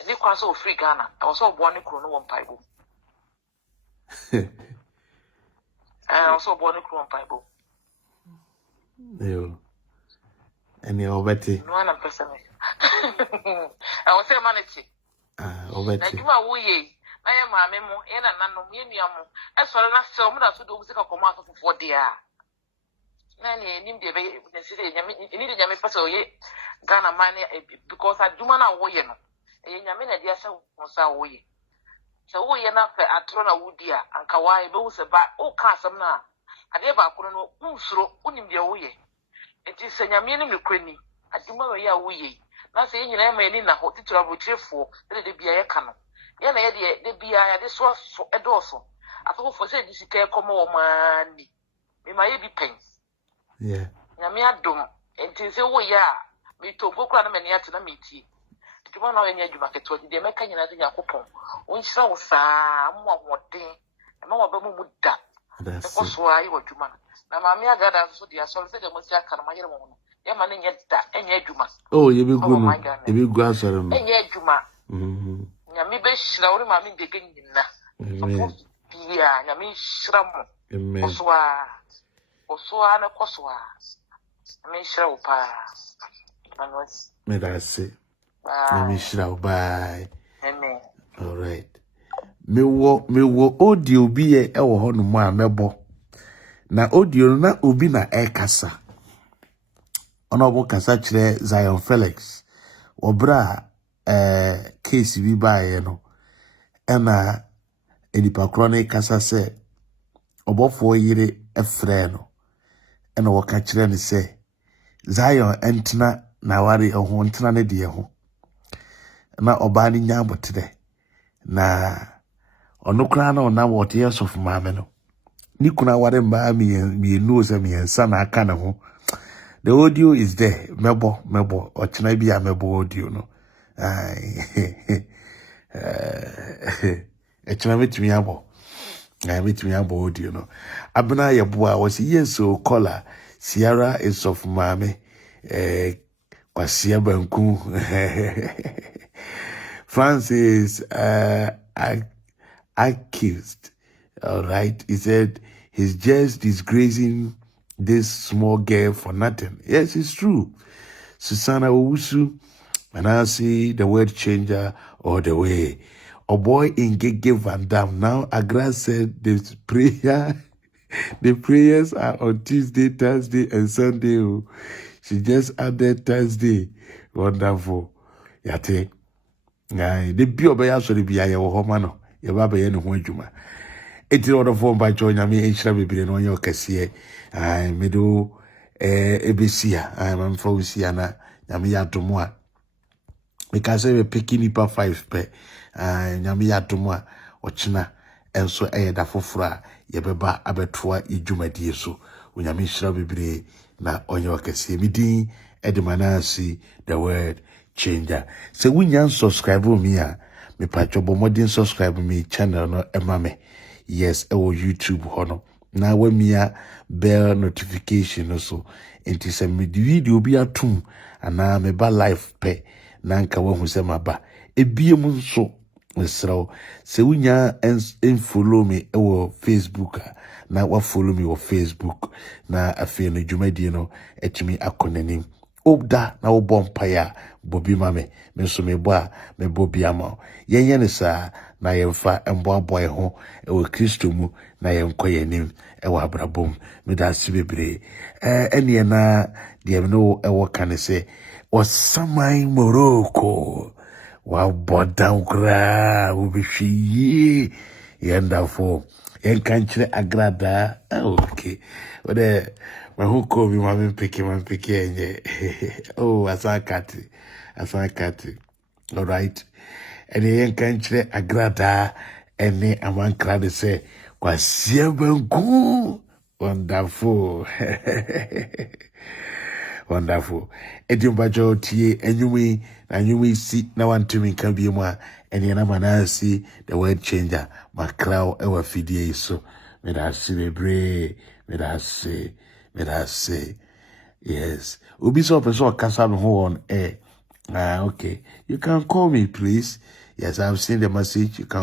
Any kwaso of free Ghana. I was all born in Chrono one Bible. I also born in Chrono Bible. You. And you're Betty. No one person. I was a manatee. Betty. You are way. I am a memo, and an anonymous. As for an assault, to do with a command for dear. Nanny, named the baby, you need a yammy person, Ghana money because I do man away. And Yamina, dear son, was away. So we enough at Trona Woodia and Kawai, both about all castle now. I never couldn't know who's running the away. It is a Yamini Lucrini. I do my way away. Not saying you never in a hotel to have cheerful, let it be a canoe. Yan idea, the be I this was a dorsal. I thought for said this care come over money. Me my be pains. Yeah. Yamia dum, and tis a way, me to go cram and yet to the meeting. You want to know market what the American in a coupon. When she saw some more thing, and no one would that. That's why you were human. Now, Mamma Agradaa, so the assaulted the most yakan, my own. Yaman yet that, and yet you must. Oh, you be good. You be grass and yet you must. Yamibe shrauri mami begin na. Yeah, Yami shram. Oswa na koswa. Yami shraupa. Manwas. Manasseh. Yami shrau bye. Amen. All right. Me wo audio bi e wo ho no ma mebo. Na audio na obi na kasa. Ono bo kasa kire Zion Felix. Obra case bi bae no ena edipa krone kasa se Obofour yire efre no ena woka kire ne se Zion entena na ware ho entena ne de ho na oba ni nya abotre na ono kra na ona wote yesof maame no ni kuna ware mba mi enu se mi ensa na aka ne ho. The audio is there. Mebo ochina bi a mebo audio no. Echina metumi abo. Metumi abo audio no. Abena yeboa was yes so caller. Sierra is of mame. Kwasia banku. Francis accused. All right. He said he's just disgracing this small girl for nothing. Yes, it's true. Susanna Owusu, Manasseh, the word changer, all the way. A boy in Gege Van Dam. Now, Agradaa said the prayers are on Tuesday, Thursday, and Sunday. Oh. She just added Thursday. Wonderful. Yate. The bio by actually be a homano. Yababa yen hojuma. It's not a form by joining me. It's not be on your cassia. I medo ebesia. I'm for Siana. Yamia to moi. Because I picking nipa 5 pe. Yamia to moi. Ochina. And so da fofra. Yabeba abetua ijumadi so. Unyami shrabibre na on your cassia. Midin Manasseh, the word changer. So when you subscribe me, me pachobo modern subscribe me channel no emame. Yes, YouTube hono. Now when me bell notification also. Into some video be atum and na me ba live pe nanka when se maba. Ebiem so mesraw. Se wunya en follow me Facebook na wa follow me on Facebook na afi no dwumadi no etimi akonanim. Obda na wo bompaya bobi mame me so me bo a me bobi ama yenye ne sa na yemfa emboaboy ho Kristo mu na yenkoyenim abrabom me da sibebre ene na de no kan se osamai Morocco wa bodan kra ubihwie yendafo enkanchire Agradaa. Okay ode who call me my picky enye. Oh, asakati. All right. And the country Agradaa and the among crowd say, Kwasia banku. Wonderful. Wonderful. Edumbajo tie and you may see now one to me can be more and the Manasseh, the word changer, my crowd our fidie so may I celebrate, may I say, yes. Ubi so person kasa me ho on air. Okay. You can call me, please. Yes, I've seen the message. You can.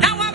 Now I